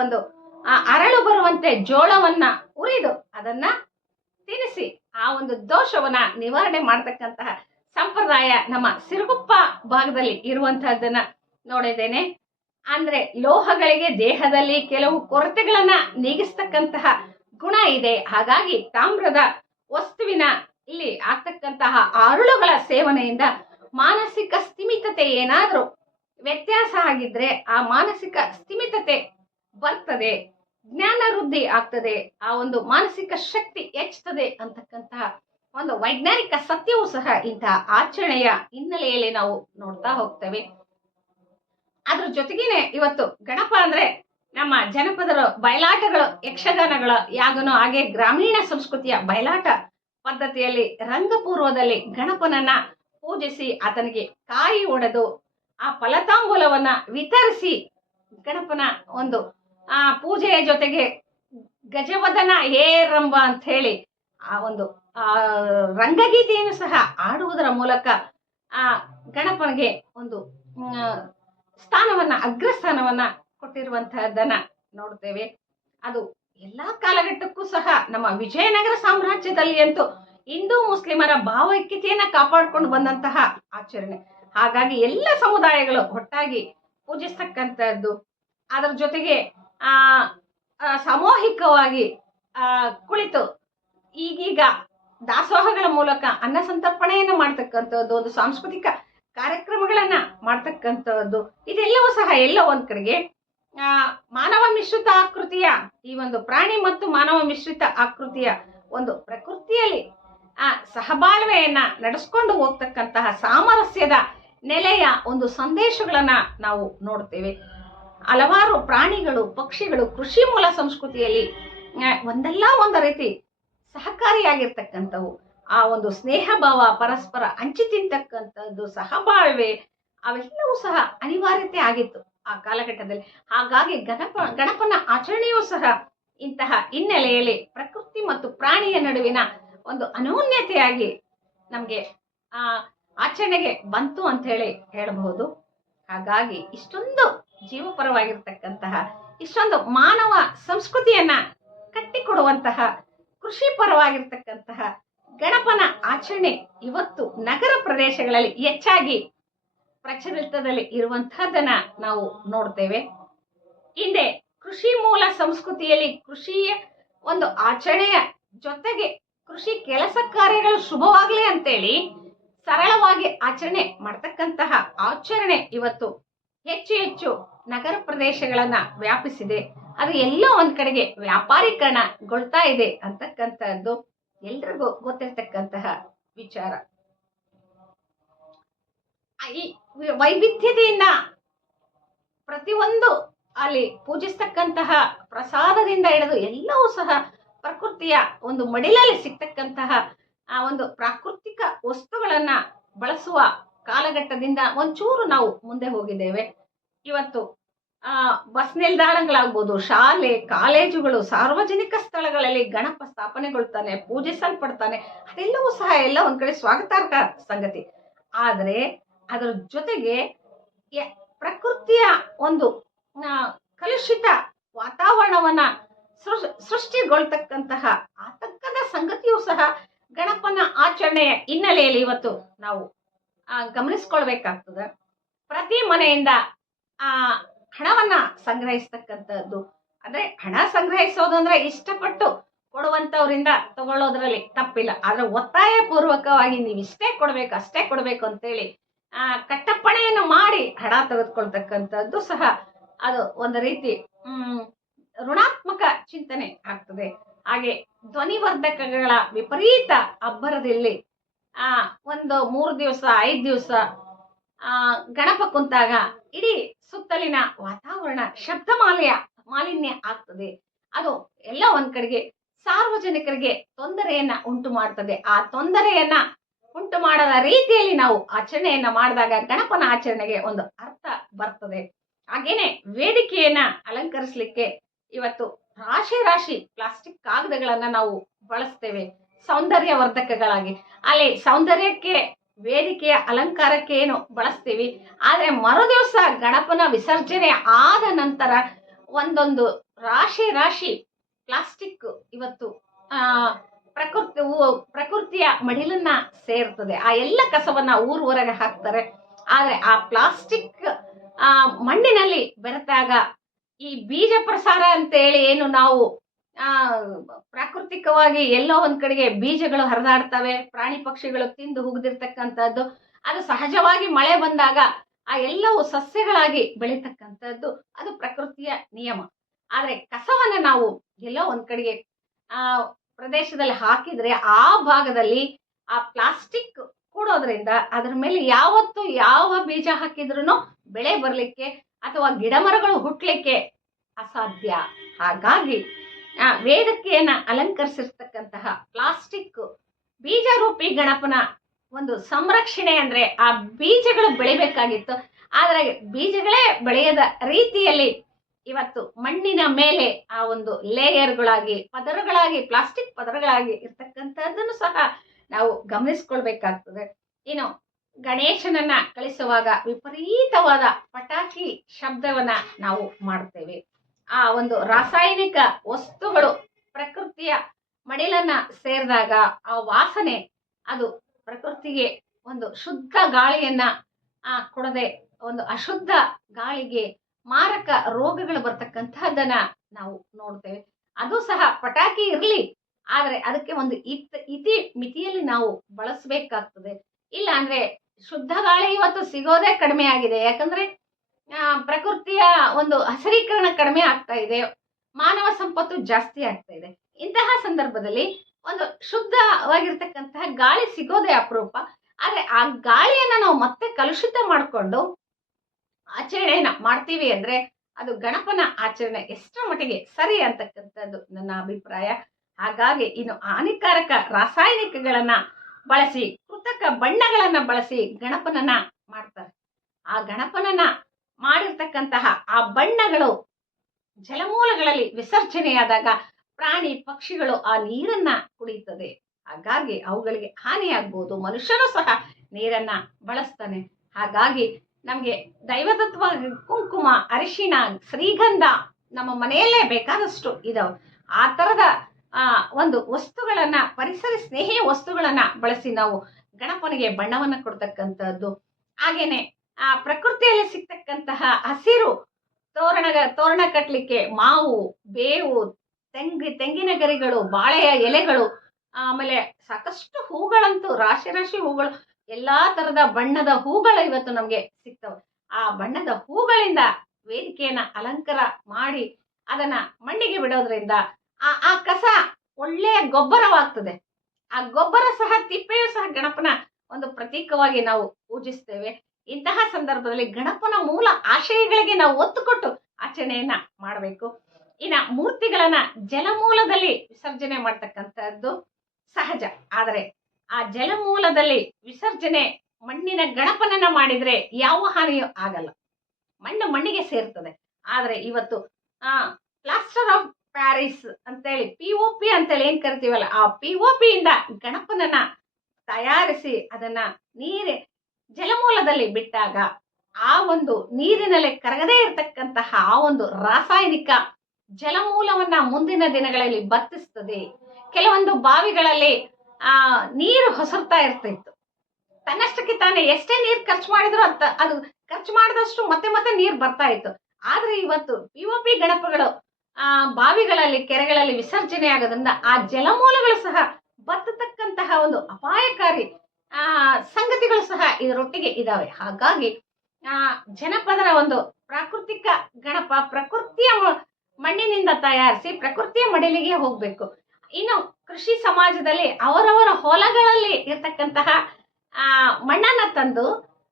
ಒಂದು ಅರಳು ಬರುವಂತೆ ಜೋಳವನ್ನ ಉರಿದು ಅದನ್ನ ತಿನ್ನಿಸಿ ಆ ಒಂದು ದೋಷವನ್ನ ನಿವಾರಣೆ ಮಾಡ್ತಕ್ಕಂತಹ ಸಂಪ್ರದಾಯ ನಮ್ಮ ಸಿರುಗುಪ್ಪ ಭಾಗದಲ್ಲಿ ಇರುವಂತಹದ್ದನ್ನ ನೋಡಿದ್ದೇನೆ. ಅಂದ್ರೆ ಲೋಹಗಳಿಗೆ ದೇಹದಲ್ಲಿ ಕೆಲವು ಕೊರತೆಗಳನ್ನ ನೀಗಿಸ್ತಕ್ಕಂತಹ ಗುಣ ಇದೆ. ಹಾಗಾಗಿ ತಾಮ್ರದ ವಸ್ತುವಿನ ಇಲ್ಲಿ ಆಗ್ತಕ್ಕಂತಹ ಅರಳುಗಳ ಸೇವನೆಯಿಂದ ಮಾನಸಿಕ ಸ್ಥಿಮಿತತೆ ಏನಾದ್ರೂ ವ್ಯತ್ಯಾಸ ಆಗಿದ್ರೆ ಆ ಮಾನಸಿಕ ಸ್ಥಿಮಿತತೆ ಬರ್ತದೆ, ಜ್ಞಾನ ವೃದ್ಧಿ ಆಗ್ತದೆ, ಆ ಒಂದು ಮಾನಸಿಕ ಶಕ್ತಿ ಹೆಚ್ಚುತ್ತದೆ ಅಂತಕ್ಕಂತಹ ಒಂದು ವೈಜ್ಞಾನಿಕ ಸತ್ಯವೂ ಸಹ ಇಂತಹ ಆಚರಣೆಯ ಹಿನ್ನೆಲೆಯಲ್ಲಿ ನಾವು ನೋಡ್ತಾ ಹೋಗ್ತೇವೆ. ಅದ್ರ ಜೊತೆಗೇನೆ ಇವತ್ತು ಗಣಪ ಅಂದ್ರೆ ನಮ್ಮ ಜನಪದರ ಬಯಲಾಟಗಳು, ಯಕ್ಷಗಾನಗಳ ಯಾಗನೋ ಹಾಗೆ ಗ್ರಾಮೀಣ ಸಂಸ್ಕೃತಿಯ ಬಯಲಾಟ ಪದ್ಧತಿಯಲ್ಲಿ ರಂಗಪೂರ್ವದಲ್ಲಿ ಗಣಪನನ್ನ ಪೂಜಿಸಿ ಆತನಿಗೆ ಕಾಯಿ ಒಡೆದು ಆ ಫಲತಾಂಬೂಲವನ್ನ ವಿತರಿಸಿ ಗಣಪನ ಒಂದು ಪೂಜೆಯ ಜೊತೆಗೆ ಗಜವದನ ಹೇರಂಬ ಅಂತ ಹೇಳಿ ಆ ಒಂದು ರಂಗಗೀತೆಯನ್ನು ಸಹ ಆಡುವುದರ ಮೂಲಕ ಆ ಗಣಪನಿಗೆ ಒಂದು ಸ್ಥಾನವನ್ನ ಅಗ್ರಸ್ಥಾನವನ್ನ ಕೊಟ್ಟಿರುವಂತಹದ್ದನ್ನ ನೋಡ್ತೇವೆ. ಅದು ಎಲ್ಲಾ ಕಾಲಘಟ್ಟಕ್ಕೂ ಸಹ ನಮ್ಮ ವಿಜಯನಗರ ಸಾಮ್ರಾಜ್ಯದಲ್ಲಿ ಅಂತೂ ಹಿಂದೂ ಮುಸ್ಲಿಮರ ಭಾವೈಕ್ಯತೆಯನ್ನ ಕಾಪಾಡಿಕೊಂಡು ಬಂದಂತಹ ಆಚರಣೆ. ಹಾಗಾಗಿ ಎಲ್ಲ ಸಮುದಾಯಗಳು ಒಟ್ಟಾಗಿ ಪೂಜಿಸ್ತಕ್ಕಂಥದ್ದು. ಅದರ ಜೊತೆಗೆ ಸಾಮೂಹಿಕವಾಗಿ ಕುಳಿತು ಈಗೀಗ ದಾಸೋಹಗಳ ಮೂಲಕ ಅನ್ನ ಸಂತರ್ಪಣೆಯನ್ನು ಮಾಡ್ತಕ್ಕಂಥದ್ದು, ಒಂದು ಸಾಂಸ್ಕೃತಿಕ ಕಾರ್ಯಕ್ರಮಗಳನ್ನ ಮಾಡ್ತಕ್ಕಂಥದ್ದು, ಇದೆಲ್ಲವೂ ಸಹ ಎಲ್ಲೋ ಒಂದ್ ಕಡೆಗೆ ಮಾನವ ಮಿಶ್ರಿತ ಆಕೃತಿಯ ಈ ಒಂದು ಪ್ರಾಣಿ ಮತ್ತು ಮಾನವ ಮಿಶ್ರಿತ ಆಕೃತಿಯ ಒಂದು ಪ್ರಕೃತಿಯಲ್ಲಿ ಸಹಬಾಳ್ವೆಯನ್ನ ನಡೆಸ್ಕೊಂಡು ಹೋಗ್ತಕ್ಕಂತಹ ಸಾಮರಸ್ಯದ ನೆಲೆಯ ಒಂದು ಸಂದೇಶಗಳನ್ನ ನಾವು ನೋಡ್ತೇವೆ. ಹಲವಾರು ಪ್ರಾಣಿಗಳು, ಪಕ್ಷಿಗಳು ಕೃಷಿ ಮೂಲ ಸಂಸ್ಕೃತಿಯಲ್ಲಿ ಒಂದಲ್ಲ ಒಂದು ರೀತಿ ಸಹಕಾರಿಯಾಗಿರ್ತಕ್ಕಂಥವು. ಆ ಒಂದು ಸ್ನೇಹ ಭಾವ, ಪರಸ್ಪರ ಹಂಚಿ ತಿಂತಕ್ಕಂಥದ್ದು, ಸಹಬಾಳ್ವೆ ಅವೆಲ್ಲವೂ ಸಹ ಅನಿವಾರ್ಯತೆ ಆಗಿತ್ತು ಆ ಕಾಲಘಟ್ಟದಲ್ಲಿ. ಹಾಗಾಗಿ ಗಣಪನ ಆಚರಣೆಯೂ ಸಹ ಇಂತಹ ಹಿನ್ನೆಲೆಯಲ್ಲಿ ಪ್ರಕೃತಿ ಮತ್ತು ಪ್ರಾಣಿಯ ನಡುವಿನ ಒಂದು ಅನೋನ್ಯತೆಯಾಗಿ ನಮ್ಗೆ ಆಚರಣೆಗೆ ಬಂತು ಅಂತ ಹೇಳಬಹುದು. ಹಾಗಾಗಿ ಇಷ್ಟೊಂದು ಜೀವಪರವಾಗಿರ್ತಕ್ಕಂತಹ, ಇಷ್ಟೊಂದು ಮಾನವ ಸಂಸ್ಕೃತಿಯನ್ನ ಕಟ್ಟಿಕೊಡುವಂತಹ, ಕೃಷಿ ಪರವಾಗಿರ್ತಕ್ಕಂತಹ ಗಣಪನ ಆಚರಣೆ ಇವತ್ತು ನಗರ ಪ್ರದೇಶಗಳಲ್ಲಿ ಹೆಚ್ಚಾಗಿ ಪ್ರಚಲಿತದಲ್ಲಿ ಇರುವಂತಹದನ್ನ ನಾವು ನೋಡ್ತೇವೆ. ಹಿಂದೆ ಕೃಷಿ ಮೂಲ ಸಂಸ್ಕೃತಿಯಲ್ಲಿ ಕೃಷಿಯ ಒಂದು ಆಚರಣೆಯ ಜೊತೆಗೆ ಕೃಷಿ ಕೆಲಸ ಕಾರ್ಯಗಳು ಶುಭವಾಗ್ಲಿ ಅಂತೇಳಿ ಸರಳವಾಗಿ ಆಚರಣೆ ಮಾಡ್ತಕ್ಕಂತಹ ಆಚರಣೆ ಇವತ್ತು ಹೆಚ್ಚು ಹೆಚ್ಚು ನಗರ ಪ್ರದೇಶಗಳನ್ನ ವ್ಯಾಪಿಸಿದೆ. ಅದು ಎಲ್ಲೋ ಒಂದ್ ಕಡೆಗೆ ವ್ಯಾಪಾರೀಕರಣಗೊಳ್ತಾ ಇದೆ ಅಂತಕ್ಕಂಥದ್ದು ಎಲ್ರಿಗೂ ಗೊತ್ತಿರ್ತಕ್ಕಂತಹ ವಿಚಾರ. ಈ ವೈವಿಧ್ಯತೆಯಿಂದ ಪ್ರತಿಯೊಂದು ಅಲ್ಲಿ ಪೂಜಿಸ್ತಕ್ಕಂತಹ ಪ್ರಸಾದದಿಂದ ಹಿಡಿದು ಎಲ್ಲವೂ ಸಹ ಪ್ರಕೃತಿಯ ಒಂದು ಮಡಿಲಲ್ಲಿ ಸಿಗ್ತಕ್ಕಂತಹ ಆ ಒಂದು ಪ್ರಾಕೃತಿಕ ವಸ್ತುಗಳನ್ನ ಬಳಸುವ ಕಾಲಘಟ್ಟದಿಂದ ಒಂಚೂರು ನಾವು ಮುಂದೆ ಹೋಗಿದ್ದೇವೆ. ಇವತ್ತು ಬಸ್ ನಿಲ್ದಾಣಗಳಾಗ್ಬೋದು, ಶಾಲೆ ಕಾಲೇಜುಗಳು, ಸಾರ್ವಜನಿಕ ಸ್ಥಳಗಳಲ್ಲಿ ಗಣಪ ಸ್ಥಾಪನೆಗೊಳ್ತಾನೆ, ಪೂಜಿಸಲ್ಪಡ್ತಾನೆ. ಅದೆಲ್ಲವೂ ಸಹ ಎಲ್ಲ ಒಂದ್ ಕಡೆ ಸ್ವಾಗತಾರ್ಹ ಸಂಗತಿ. ಆದ್ರೆ ಅದರ ಜೊತೆಗೆ ಪ್ರಕೃತಿಯ ಒಂದು ಕಲುಷಿತ ವಾತಾವರಣವನ್ನ ಸೃಷ್ಟಿಗೊಳ್ತಕ್ಕಂತಹ ಆತಂಕದ ಸಂಗತಿಯೂ ಸಹ ಗಣಪನ ಆಚರಣೆಯ ಹಿನ್ನೆಲೆಯಲ್ಲಿ ಇವತ್ತು ನಾವು ಗಮನಿಸ್ಕೊಳ್ಬೇಕಾಗ್ತದೆ. ಪ್ರತಿ ಮನೆಯಿಂದ ಹಣವನ್ನ ಸಂಗ್ರಹಿಸ್ತಕ್ಕಂಥದ್ದು. ಅಂದ್ರೆ ಹಣ ಸಂಗ್ರಹಿಸೋದು ಅಂದ್ರೆ ಇಷ್ಟಪಟ್ಟು ಕೊಡುವಂತವರಿಂದ ತಗೊಳ್ಳೋದ್ರಲ್ಲಿ ತಪ್ಪಿಲ್ಲ. ಆದ್ರೆ ಒತ್ತಾಯ ಪೂರ್ವಕವಾಗಿ ನೀವು ಇಷ್ಟೇ ಕೊಡ್ಬೇಕು ಅಷ್ಟೇ ಕೊಡ್ಬೇಕು ಅಂತೇಳಿ ಕಟ್ಟಪ್ಪಣೆಯನ್ನು ಮಾಡಿ ಹಣ ತೆಗೆದುಕೊಳ್ತಕ್ಕಂಥದ್ದು ಸಹ ಅದು ಒಂದು ರೀತಿ ಋಣಾತ್ಮಕ ಚಿಂತನೆ ಆಗ್ತದೆ. ಹಾಗೆ ಧ್ವನಿವರ್ಧಕಗಳ ವಿಪರೀತ ಅಬ್ಬರದಲ್ಲಿ ಒಂದು 3 ದಿವಸ 5 ದಿವಸ ಗಣಪ ಕುಂತಾಗ ಇಡೀ ಸುತ್ತಲಿನ ವಾತಾವರಣ ಮಾಲಿನ್ಯ ಆಗ್ತದೆ. ಅದು ಎಲ್ಲ ಒಂದ್ ಕಡೆಗೆ ಸಾರ್ವಜನಿಕರಿಗೆ ತೊಂದರೆಯನ್ನ ಉಂಟು ಮಾಡ್ತದೆ. ಆ ತೊಂದರೆಯನ್ನ ಉಂಟು ಮಾಡದ ರೀತಿಯಲ್ಲಿ ನಾವು ಆಚರಣೆಯನ್ನ ಮಾಡಿದಾಗ ಗಣಪನ ಆಚರಣೆಗೆ ಒಂದು ಅರ್ಥ ಬರ್ತದೆ. ಹಾಗೇನೆ ವೇದಿಕೆಯನ್ನ ಅಲಂಕರಿಸಲಿಕ್ಕೆ ಇವತ್ತು ರಾಶಿ ಪ್ಲಾಸ್ಟಿಕ್ ಕಾಗದಗಳನ್ನ ನಾವು ಬಳಸ್ತೇವೆ ಸೌಂದರ್ಯ ವರ್ಧಕಗಳಾಗಿ. ಅಲ್ಲಿ ಸೌಂದರ್ಯಕ್ಕೆ ವೇದಿಕೆಯ ಅಲಂಕಾರಕ್ಕೆ ಏನು ಬಳಸ್ತೀವಿ, ಆದ್ರೆ ಮರುದಿವಸ ಗಣಪನ ವಿಸರ್ಜನೆ ಆದ ನಂತರ ಒಂದೊಂದು ರಾಶಿ ಪ್ಲಾಸ್ಟಿಕ್ ಇವತ್ತು ಪ್ರಕೃತಿಯ ಮಡಿಲನ್ನ ಸೇರ್ತದೆ. ಆ ಎಲ್ಲ ಕಸವನ್ನ ಹೊರಗೆ ಹಾಕ್ತಾರೆ. ಆದ್ರೆ ಆ ಪ್ಲಾಸ್ಟಿಕ್ ಮಣ್ಣಿನಲ್ಲಿ ಬೆರೆತಾಗ ಈ ಬೀಜ ಪ್ರಸಾರ ಅಂತೇಳಿ ಏನು ನಾವು ಪ್ರಾಕೃತಿಕವಾಗಿ ಎಲ್ಲೋ ಒಂದ್ ಕಡೆಗೆ ಬೀಜಗಳು ಹರಿದಾಡ್ತವೆ, ಪ್ರಾಣಿ ಪಕ್ಷಿಗಳು ತಿಂದು ಹುಗಿದಿರ್ತಕ್ಕಂಥದ್ದು, ಅದು ಸಹಜವಾಗಿ ಮಳೆ ಬಂದಾಗ ಆ ಎಲ್ಲವೂ ಸಸ್ಯಗಳಾಗಿ ಬೆಳೀತಕ್ಕಂಥದ್ದು ಅದು ಪ್ರಕೃತಿಯ ನಿಯಮ. ಆದ್ರೆ ಕಸವನ್ನ ನಾವು ಎಲ್ಲೋ ಒಂದ್ ಕಡೆಗೆ ಪ್ರದೇಶದಲ್ಲಿ ಹಾಕಿದ್ರೆ ಆ ಭಾಗದಲ್ಲಿ ಆ ಪ್ಲಾಸ್ಟಿಕ್ ಕೂಡೋದ್ರಿಂದ ಅದರ ಮೇಲೆ ಯಾವತ್ತು ಯಾವ ಬೀಜ ಹಾಕಿದ್ರು ಬೆಳೆ ಬರ್ಲಿಕ್ಕೆ ಅಥವಾ ಗಿಡ ಮರಗಳು ಹುಟ್ಲಿಕ್ಕೆ ಅಸಾಧ್ಯ. ಹಾಗಾಗಿ ವೇದಿಕೆಯನ್ನ ಅಲಂಕರಿಸಿರ್ತಕ್ಕಂತಹ ಪ್ಲಾಸ್ಟಿಕ್ ಬೀಜರೂಪಿ ಗಣಪನ ಒಂದು ಸಂರಕ್ಷಣೆ ಅಂದ್ರೆ ಆ ಬೀಜಗಳು ಬೆಳಿಬೇಕಾಗಿತ್ತು. ಆದ್ರೆ ಬೀಜಗಳೇ ಬೆಳೆಯದ ರೀತಿಯಲ್ಲಿ ಇವತ್ತು ಮಣ್ಣಿನ ಮೇಲೆ ಆ ಒಂದು ಲೇಯರ್ಗಳಾಗಿ ಪ್ಲಾಸ್ಟಿಕ್ ಪದರಗಳಾಗಿ ಇರ್ತಕ್ಕಂಥದ್ದನ್ನು ಸಹ ನಾವು ಗಮನಿಸ್ಕೊಳ್ಬೇಕಾಗ್ತದೆ. ಇನ್ನು ಗಣೇಶನನ್ನ ಕಳಿಸುವಾಗ ವಿಪರೀತವಾದ ಪಟಾಕಿ ಶಬ್ದವನ್ನ ನಾವು ಮಾಡ್ತೇವೆ. ಆ ಒಂದು ರಾಸಾಯನಿಕ ವಸ್ತುಗಳು ಪ್ರಕೃತಿಯ ಮಡಿಲನ್ನ ಸೇರಿದಾಗ ಆ ವಾಸನೆ ಅದು ಪ್ರಕೃತಿಗೆ ಒಂದು ಶುದ್ಧ ಗಾಳಿಯನ್ನ ಕೊಡದೆ ಒಂದು ಅಶುದ್ಧ ಗಾಳಿಗೆ ಮಾರಕ ರೋಗಗಳು ಬರ್ತಕ್ಕಂತಹದ್ದನ್ನ ನಾವು ನೋಡ್ತೇವೆ. ಅದು ಸಹ ಪಟಾಕಿ ಇರ್ಲಿ, ಆದ್ರೆ ಅದಕ್ಕೆ ಒಂದು ಇತಿ ಮಿತಿಯಲ್ಲಿ ನಾವು ಬಳಸಬೇಕಾಗ್ತದೆ. ಇಲ್ಲ ಅಂದ್ರೆ ಶುದ್ಧ ಗಾಳಿ ಇವತ್ತು ಸಿಗೋದೇ ಕಡಿಮೆ ಆಗಿದೆ. ಯಾಕಂದ್ರೆ ಪ್ರಕೃತಿಯ ಒಂದು ಹಸಿರೀಕರಣ ಕಡಿಮೆ ಆಗ್ತಾ ಇದೆ, ಮಾನವ ಸಂಪತ್ತು ಜಾಸ್ತಿ ಆಗ್ತಾ ಇದೆ. ಇಂತಹ ಸಂದರ್ಭದಲ್ಲಿ ಒಂದು ಶುದ್ಧವಾಗಿರ್ತಕ್ಕಂತಹ ಗಾಳಿ ಸಿಗೋದೇ ಅಪರೂಪ. ಆದ್ರೆ ಆ ಗಾಳಿಯನ್ನ ನಾವು ಮತ್ತೆ ಕಲುಷಿತ ಮಾಡಿಕೊಂಡು ಆಚರಣೆಯನ್ನ ಮಾಡ್ತೀವಿ ಅಂದ್ರೆ ಅದು ಗಣಪನ ಆಚರಣೆ ಎಷ್ಟರ ಮಟ್ಟಿಗೆ ಸರಿ ಅಂತಕ್ಕಂಥದ್ದು ನನ್ನ ಅಭಿಪ್ರಾಯ. ಹಾಗಾಗಿ ಇನ್ನು ಹಾನಿಕಾರಕ ರಾಸಾಯನಿಕಗಳನ್ನ ಬಳಸಿ ಕೃತಕ ಬಣ್ಣಗಳನ್ನ ಬಳಸಿ ಗಣಪನನ್ನ ಮಾಡ್ತಾರೆ. ಆ ಗಣಪನನ್ನ ಮಾಡಿರ್ತಕ್ಕಂತಹ ಆ ಬಣ್ಣಗಳು ಜಲಮೂಲಗಳಲ್ಲಿ ವಿಸರ್ಜನೆಯಾದಾಗ ಪ್ರಾಣಿ ಪಕ್ಷಿಗಳು ಆ ನೀರನ್ನ ಕುಡಿಯುತ್ತದೆ. ಹಾಗಾಗಿ ಅವುಗಳಿಗೆ ಹಾನಿಯಾಗ್ಬೋದು. ಮನುಷ್ಯರು ಸಹ ನೀರನ್ನ ಬಳಸ್ತಾನೆ. ಹಾಗಾಗಿ ನಮ್ಗೆ ದೈವತತ್ವ ಕುಂಕುಮ, ಅರಿಶಿಣ, ಶ್ರೀಗಂಧ ನಮ್ಮ ಮನೆಯಲ್ಲೇ ಬೇಕಾದಷ್ಟು ಇದಾವೆ. ಆ ತರದ ಒಂದು ವಸ್ತುಗಳನ್ನ, ಪರಿಸರ ಸ್ನೇಹಿ ವಸ್ತುಗಳನ್ನ ಬಳಸಿ ನಾವು ಗಣಪನಿಗೆ ಬಣ್ಣವನ್ನ ಕೊಡ್ತಕ್ಕಂಥದ್ದು. ಹಾಗೇನೆ ಆ ಪ್ರಕೃತಿಯಲ್ಲಿ ಸಿಗ್ತಕ್ಕಂತಹ ಹಸಿರು ತೋರಣ ಕಟ್ಟಲಿಕ್ಕೆ ಮಾವು, ಬೇವು, ತೆಂಗಿನ ಗರಿಗಳು, ಬಾಳೆಯ ಎಲೆಗಳು, ಆಮೇಲೆ ಸಾಕಷ್ಟು ಹೂಗಳಂತೂ ರಾಶಿ ರಾಶಿ ಹೂಗಳು, ಎಲ್ಲಾ ತರದ ಬಣ್ಣದ ಹೂಗಳು ಇವತ್ತು ನಮ್ಗೆ ಸಿಗ್ತವೆ. ಆ ಬಣ್ಣದ ಹೂಗಳಿಂದ ವೇದಿಕೆಯನ್ನ ಅಲಂಕಾರ ಮಾಡಿ ಅದನ್ನ ಮಣ್ಣಿಗೆ ಬಿಡೋದ್ರಿಂದ ಆ ಕಸ ಒಳ್ಳೆಯ ಗೊಬ್ಬರವಾಗ್ತದೆ. ಆ ಗೊಬ್ಬರ ಸಹ, ತಿಪ್ಪೆಯೂ ಸಹ ಗಣಪನ ಒಂದು ಪ್ರತೀಕವಾಗಿ ನಾವು ಪೂಜಿಸ್ತೇವೆ. ಇಂತಹ ಸಂದರ್ಭದಲ್ಲಿ ಗಣಪನ ಮೂಲ ಆಶಯಗಳಿಗೆ ನಾವು ಒತ್ತು ಕೊಟ್ಟು ಆಚರಣೆಯನ್ನ ಮಾಡಬೇಕು. ಇನ್ನ ಮೂರ್ತಿಗಳನ್ನ ಜಲಮೂಲದಲ್ಲಿ ವಿಸರ್ಜನೆ ಮಾಡ್ತಕ್ಕಂಥದ್ದು ಸಹಜ. ಆದರೆ ಆ ಜಲಮೂಲದಲ್ಲಿ ವಿಸರ್ಜನೆ ಮಣ್ಣಿನ ಗಣಪನನ್ನ ಮಾಡಿದ್ರೆ ಯಾವ ಹಾನಿಯೂ ಆಗಲ್ಲ, ಮಣ್ಣು ಮಣ್ಣಿಗೆ ಸೇರ್ತದೆ. ಆದ್ರೆ ಇವತ್ತು ಪ್ಲಾಸ್ಟರ್ ಆಫ್ ಪ್ಯಾರಿಸ್ ಅಂತೇಳಿ POP ಅಂತೇಳಿ ಏನ್ ಕರಿತೀವಲ್ಲ, ಆ POP ಇಂದ ಗಣಪನನ್ನ ತಯಾರಿಸಿ ಅದನ್ನ ಜಲಮೂಲದಲ್ಲಿ ಬಿಟ್ಟಾಗ ಆ ಒಂದು ನೀರಿನಲ್ಲಿ ಕರಗದೇ ಇರತಕ್ಕಂತಹ ಆ ಒಂದು ರಾಸಾಯನಿಕ ಜಲಮೂಲವನ್ನ ಮುಂದಿನ ದಿನಗಳಲ್ಲಿ ಬತ್ತಿಸ್ತದೆ. ಕೆಲವೊಂದು ಬಾವಿಗಳಲ್ಲಿ ನೀರು ಹೊಸರ್ತಾ ಇರ್ತಿತ್ತು. ತನ್ನಷ್ಟಕ್ಕೆ ತಾನೇ ಎಷ್ಟೇ ನೀರು ಖರ್ಚು ಮಾಡಿದ್ರು ಅದು ಖರ್ಚು ಮಾಡಿದಷ್ಟು ಮತ್ತೆ ಮತ್ತೆ ನೀರು ಬರ್ತಾ ಇತ್ತು. ಆದ್ರೆ ಇವತ್ತು POP ಗಣಪಗಳು ಬಾವಿಗಳಲ್ಲಿ, ಕೆರೆಗಳಲ್ಲಿ ವಿಸರ್ಜನೆ ಆಗೋದ್ರಿಂದ ಆ ಜಲಮೂಲಗಳು ಸಹ ಬತ್ತತಕ್ಕಂತಹ ಒಂದು ಅಪಾಯಕಾರಿ ಸಂಗತಿಗಳು ಸಹ ಇದರೊಟ್ಟಿಗೆ ಇದಾವೆ. ಹಾಗಾಗಿ ಜನಪದರ ಒಂದು ಪ್ರಾಕೃತಿಕ ಗಣಪ ಪ್ರಕೃತಿಯ ಮಣ್ಣಿನಿಂದ ತಯಾರಿಸಿ ಪ್ರಕೃತಿಯ ಮಡಿಲಿಗೆ ಹೋಗ್ಬೇಕು. ಇನ್ನು ಕೃಷಿ ಸಮಾಜದಲ್ಲಿ ಅವರವರ ಹೊಲಗಳಲ್ಲಿ ಇರ್ತಕ್ಕಂತಹ ಮಣ್ಣನ್ನ ತಂದು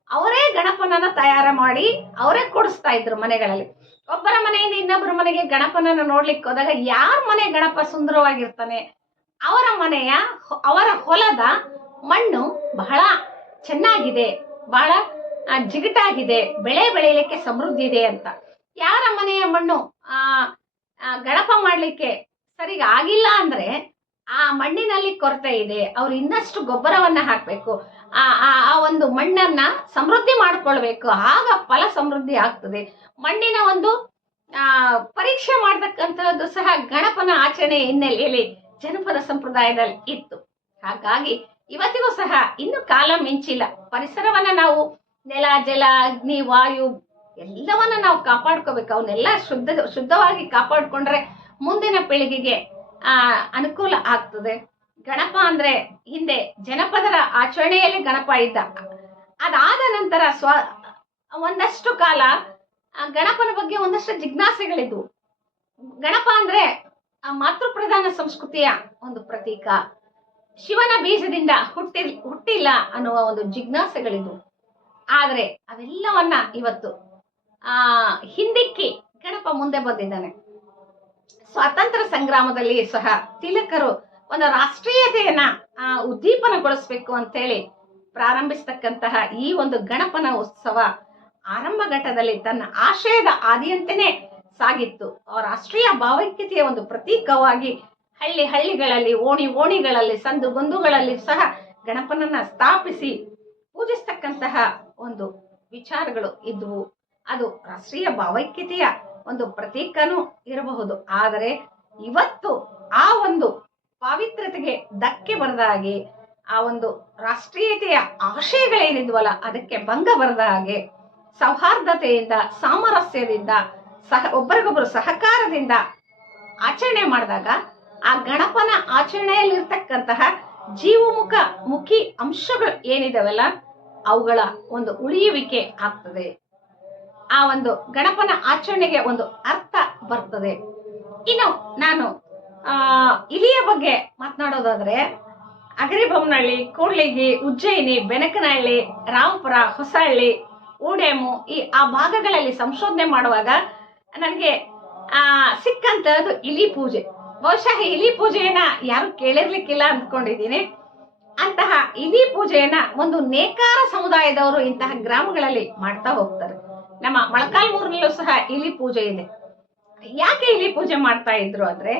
ಅವರೇ ಗಣಪನನ್ನ ತಯಾರು ಮಾಡಿ ಅವರೇ ಕೊಡಿಸ್ತಾ ಇದ್ರು ಮನೆಗಳಲ್ಲಿ. ಒಬ್ಬರ ಮನೆಯಿಂದ ಇನ್ನೊಬ್ಬರ ಮನೆಗೆ ಗಣಪನನ್ನ ನೋಡ್ಲಿಕ್ಕೆ ಹೋದಾಗ ಯಾರ ಮನೆ ಗಣಪ ಸುಂದರವಾಗಿರ್ತಾನೆ, ಅವರ ಹೊಲದ ಮಣ್ಣು ಬಹಳ ಚೆನ್ನಾಗಿದೆ, ಬಹಳ ಜಿಗಟಾಗಿದೆ, ಬೆಳೆ ಬೆಳೆಯಲಿಕ್ಕೆ ಸಮೃದ್ಧಿ ಇದೆ ಅಂತ. ಯಾರ ಮನೆಯ ಮಣ್ಣು ಗಣಪ ಮಾಡ್ಲಿಕ್ಕೆ ಸರಿಗ ಆಗಿಲ್ಲ ಅಂದ್ರೆ ಆ ಮಣ್ಣಿನಲ್ಲಿ ಕೊರತೆ ಇದೆ, ಅವ್ರು ಇನ್ನಷ್ಟು ಗೊಬ್ಬರವನ್ನ ಹಾಕ್ಬೇಕು, ಆ ಒಂದು ಮಣ್ಣನ್ನ ಸಮೃದ್ಧಿ ಮಾಡ್ಕೊಳ್ಬೇಕು, ಆಗ ಫಲ ಸಮೃದ್ಧಿ ಆಗ್ತದೆ. ಮಣ್ಣಿನ ಒಂದು ಪರೀಕ್ಷೆ ಮಾಡ್ತಕ್ಕಂಥದ್ದು ಸಹ ಗಣಪನ ಆಚರಣೆ ಹಿನ್ನೆಲೆಯಲ್ಲಿ ಜನಪದ ಸಂಪ್ರದಾಯದಲ್ಲಿ ಇತ್ತು. ಹಾಗಾಗಿ ಇವತ್ತಿಗೂ ಸಹ ಇನ್ನು ಕಾಲ ಮಿಂಚಿಲ್ಲ. ಪರಿಸರವನ್ನ ನಾವು ನೆಲ, ಜಲ, ಅಗ್ನಿ, ವಾಯು ಎಲ್ಲವನ್ನ ನಾವು ಕಾಪಾಡ್ಕೋಬೇಕು. ಅವನ್ನೆಲ್ಲ ಶುದ್ಧವಾಗಿ ಕಾಪಾಡ್ಕೊಂಡ್ರೆ ಮುಂದಿನ ಪೀಳಿಗೆಗೆ ಅನುಕೂಲ ಆಗ್ತದೆ. ಗಣಪ ಅಂದ್ರೆ ಹಿಂದೆ ಜನಪದರ ಆಚರಣೆಯಲ್ಲಿ ಗಣಪ ಇದ್ದ. ಅದಾದ ನಂತರ ಒಂದಷ್ಟು ಕಾಲ ಗಣಪನ ಬಗ್ಗೆ ಒಂದಷ್ಟು ಜಿಜ್ಞಾಸೆಗಳಿದ್ವು. ಗಣಪ ಅಂದ್ರೆ ಮಾತೃಪ್ರಧಾನ ಸಂಸ್ಕೃತಿಯ ಒಂದು ಪ್ರತೀಕ, ಶಿವನ ಬೀಜದಿಂದ ಹುಟ್ಟಿಲ್ಲ ಅನ್ನುವ ಒಂದು ಜಿಜ್ಞಾಸೆಗಳಿದ್ವು. ಆದ್ರೆ ಅವೆಲ್ಲವನ್ನ ಇವತ್ತು ಹಿಂದಿಕ್ಕಿ ಗಣಪ ಮುಂದೆ ಬಂದಿದ್ದಾನೆ. ಸ್ವಾತಂತ್ರ್ಯ ಸಂಗ್ರಾಮದಲ್ಲಿ ಸಹ ತಿಲಕರು ಒಂದು ರಾಷ್ಟ್ರೀಯತೆಯನ್ನ ಉದ್ದೀಪನಗೊಳಿಸ್ಬೇಕು ಅಂತೇಳಿ ಪ್ರಾರಂಭಿಸ್ತಕ್ಕಂತಹ ಈ ಒಂದು ಗಣಪನ ಉತ್ಸವ ಆರಂಭ ಘಟ್ಟದಲ್ಲಿ ತನ್ನ ಆಶಯದ ಆದಿಯಂತೆಯೇ ಸಾಗಿತ್ತು. ರಾಷ್ಟ್ರೀಯ ಭಾವೈಕ್ಯತೆಯ ಒಂದು ಪ್ರತೀಕವಾಗಿ ಹಳ್ಳಿಗಳಲ್ಲಿ, ಓಣಿಗಳಲ್ಲಿ, ಸಂದು ಗೊಂದುಗಳಲ್ಲಿ ಸಹ ಗಣಪನನ್ನ ಸ್ಥಾಪಿಸಿ ಪೂಜಿಸ್ತಕ್ಕಂತಹ ಒಂದು ವಿಚಾರಗಳು ಇದ್ವು. ಅದು ರಾಷ್ಟ್ರೀಯ ಭಾವೈಕ್ಯತೆಯ ಒಂದು ಪ್ರತೀಕನೂ ಇರಬಹುದು. ಆದರೆ ಇವತ್ತು ಆ ಒಂದು ಪಾವಿತ್ರ್ಯತೆಗೆ ಧಕ್ಕೆ ಬರದ ಹಾಗೆ, ಆ ಒಂದು ರಾಷ್ಟ್ರೀಯತೆಯ ಆಶಯಗಳೇನಿದ್ವಲ್ಲ ಅದಕ್ಕೆ ಭಂಗ ಬರದ ಹಾಗೆ, ಸೌಹಾರ್ದತೆಯಿಂದ, ಸಾಮರಸ್ಯದಿಂದ, ಒಬ್ಬರಿಗೊಬ್ಬರು ಸಹಕಾರದಿಂದ ಆಚರಣೆ ಮಾಡಿದಾಗ ಆ ಗಣಪನ ಆಚರಣೆಯಲ್ಲಿರ್ತಕ್ಕಂತಹ ಮುಖಿ ಅಂಶಗಳು ಏನಿದಾವಲ್ಲ ಅವುಗಳ ಒಂದು ಉಳಿಯುವಿಕೆ ಆಗ್ತದೆ. ಆ ಒಂದು ಗಣಪನ ಆಚರಣೆಗೆ ಒಂದು ಅರ್ಥ ಬರ್ತದೆ. ಇನ್ನು ನಾನು ಇಲಿಯ ಬಗ್ಗೆ ಮಾತನಾಡೋದಾದ್ರೆ ಅಗರಿಬೊಮ್ಮನಹಳ್ಳಿ, ಕೂಡ್ಲಿಗಿ, ಉಜ್ಜಯಿನಿ, ಬೆನಕನಹಳ್ಳಿ, ರಾಮಪುರ, ಹೊಸಹಳ್ಳಿ, ಊಡೆಮು ಆ ಭಾಗಗಳಲ್ಲಿ ಸಂಶೋಧನೆ ಮಾಡುವಾಗ ನನಗೆ ಸಿಕ್ಕಂತದ್ದು ಇಲಿ ಪೂಜೆ. ಬಹುಶಃ ಇಲಿ ಪೂಜೆಯನ್ನ ಯಾರು ಕೇಳಿರ್ಲಿಕ್ಕಿಲ್ಲ ಅಂದ್ಕೊಂಡಿದ್ದೀನಿ. ಅಂತಹ ಇಲಿ ಪೂಜೆಯನ್ನ ಒಂದು ನೇಕಾರ ಸಮುದಾಯದವರು ಇಂತಹ ಗ್ರಾಮಗಳಲ್ಲಿ ಮಾಡ್ತಾ ಹೋಗ್ತಾರೆ. ನಮ್ಮ ಮೊಳಕಾಲ್ಮೂರಿನಲ್ಲೂ ಸಹ ಇಲಿ ಪೂಜೆ ಇದೆ. ಯಾಕೆ ಇಲಿ ಪೂಜೆ ಮಾಡ್ತಾ ಇದ್ರು ಅಂದ್ರೆ,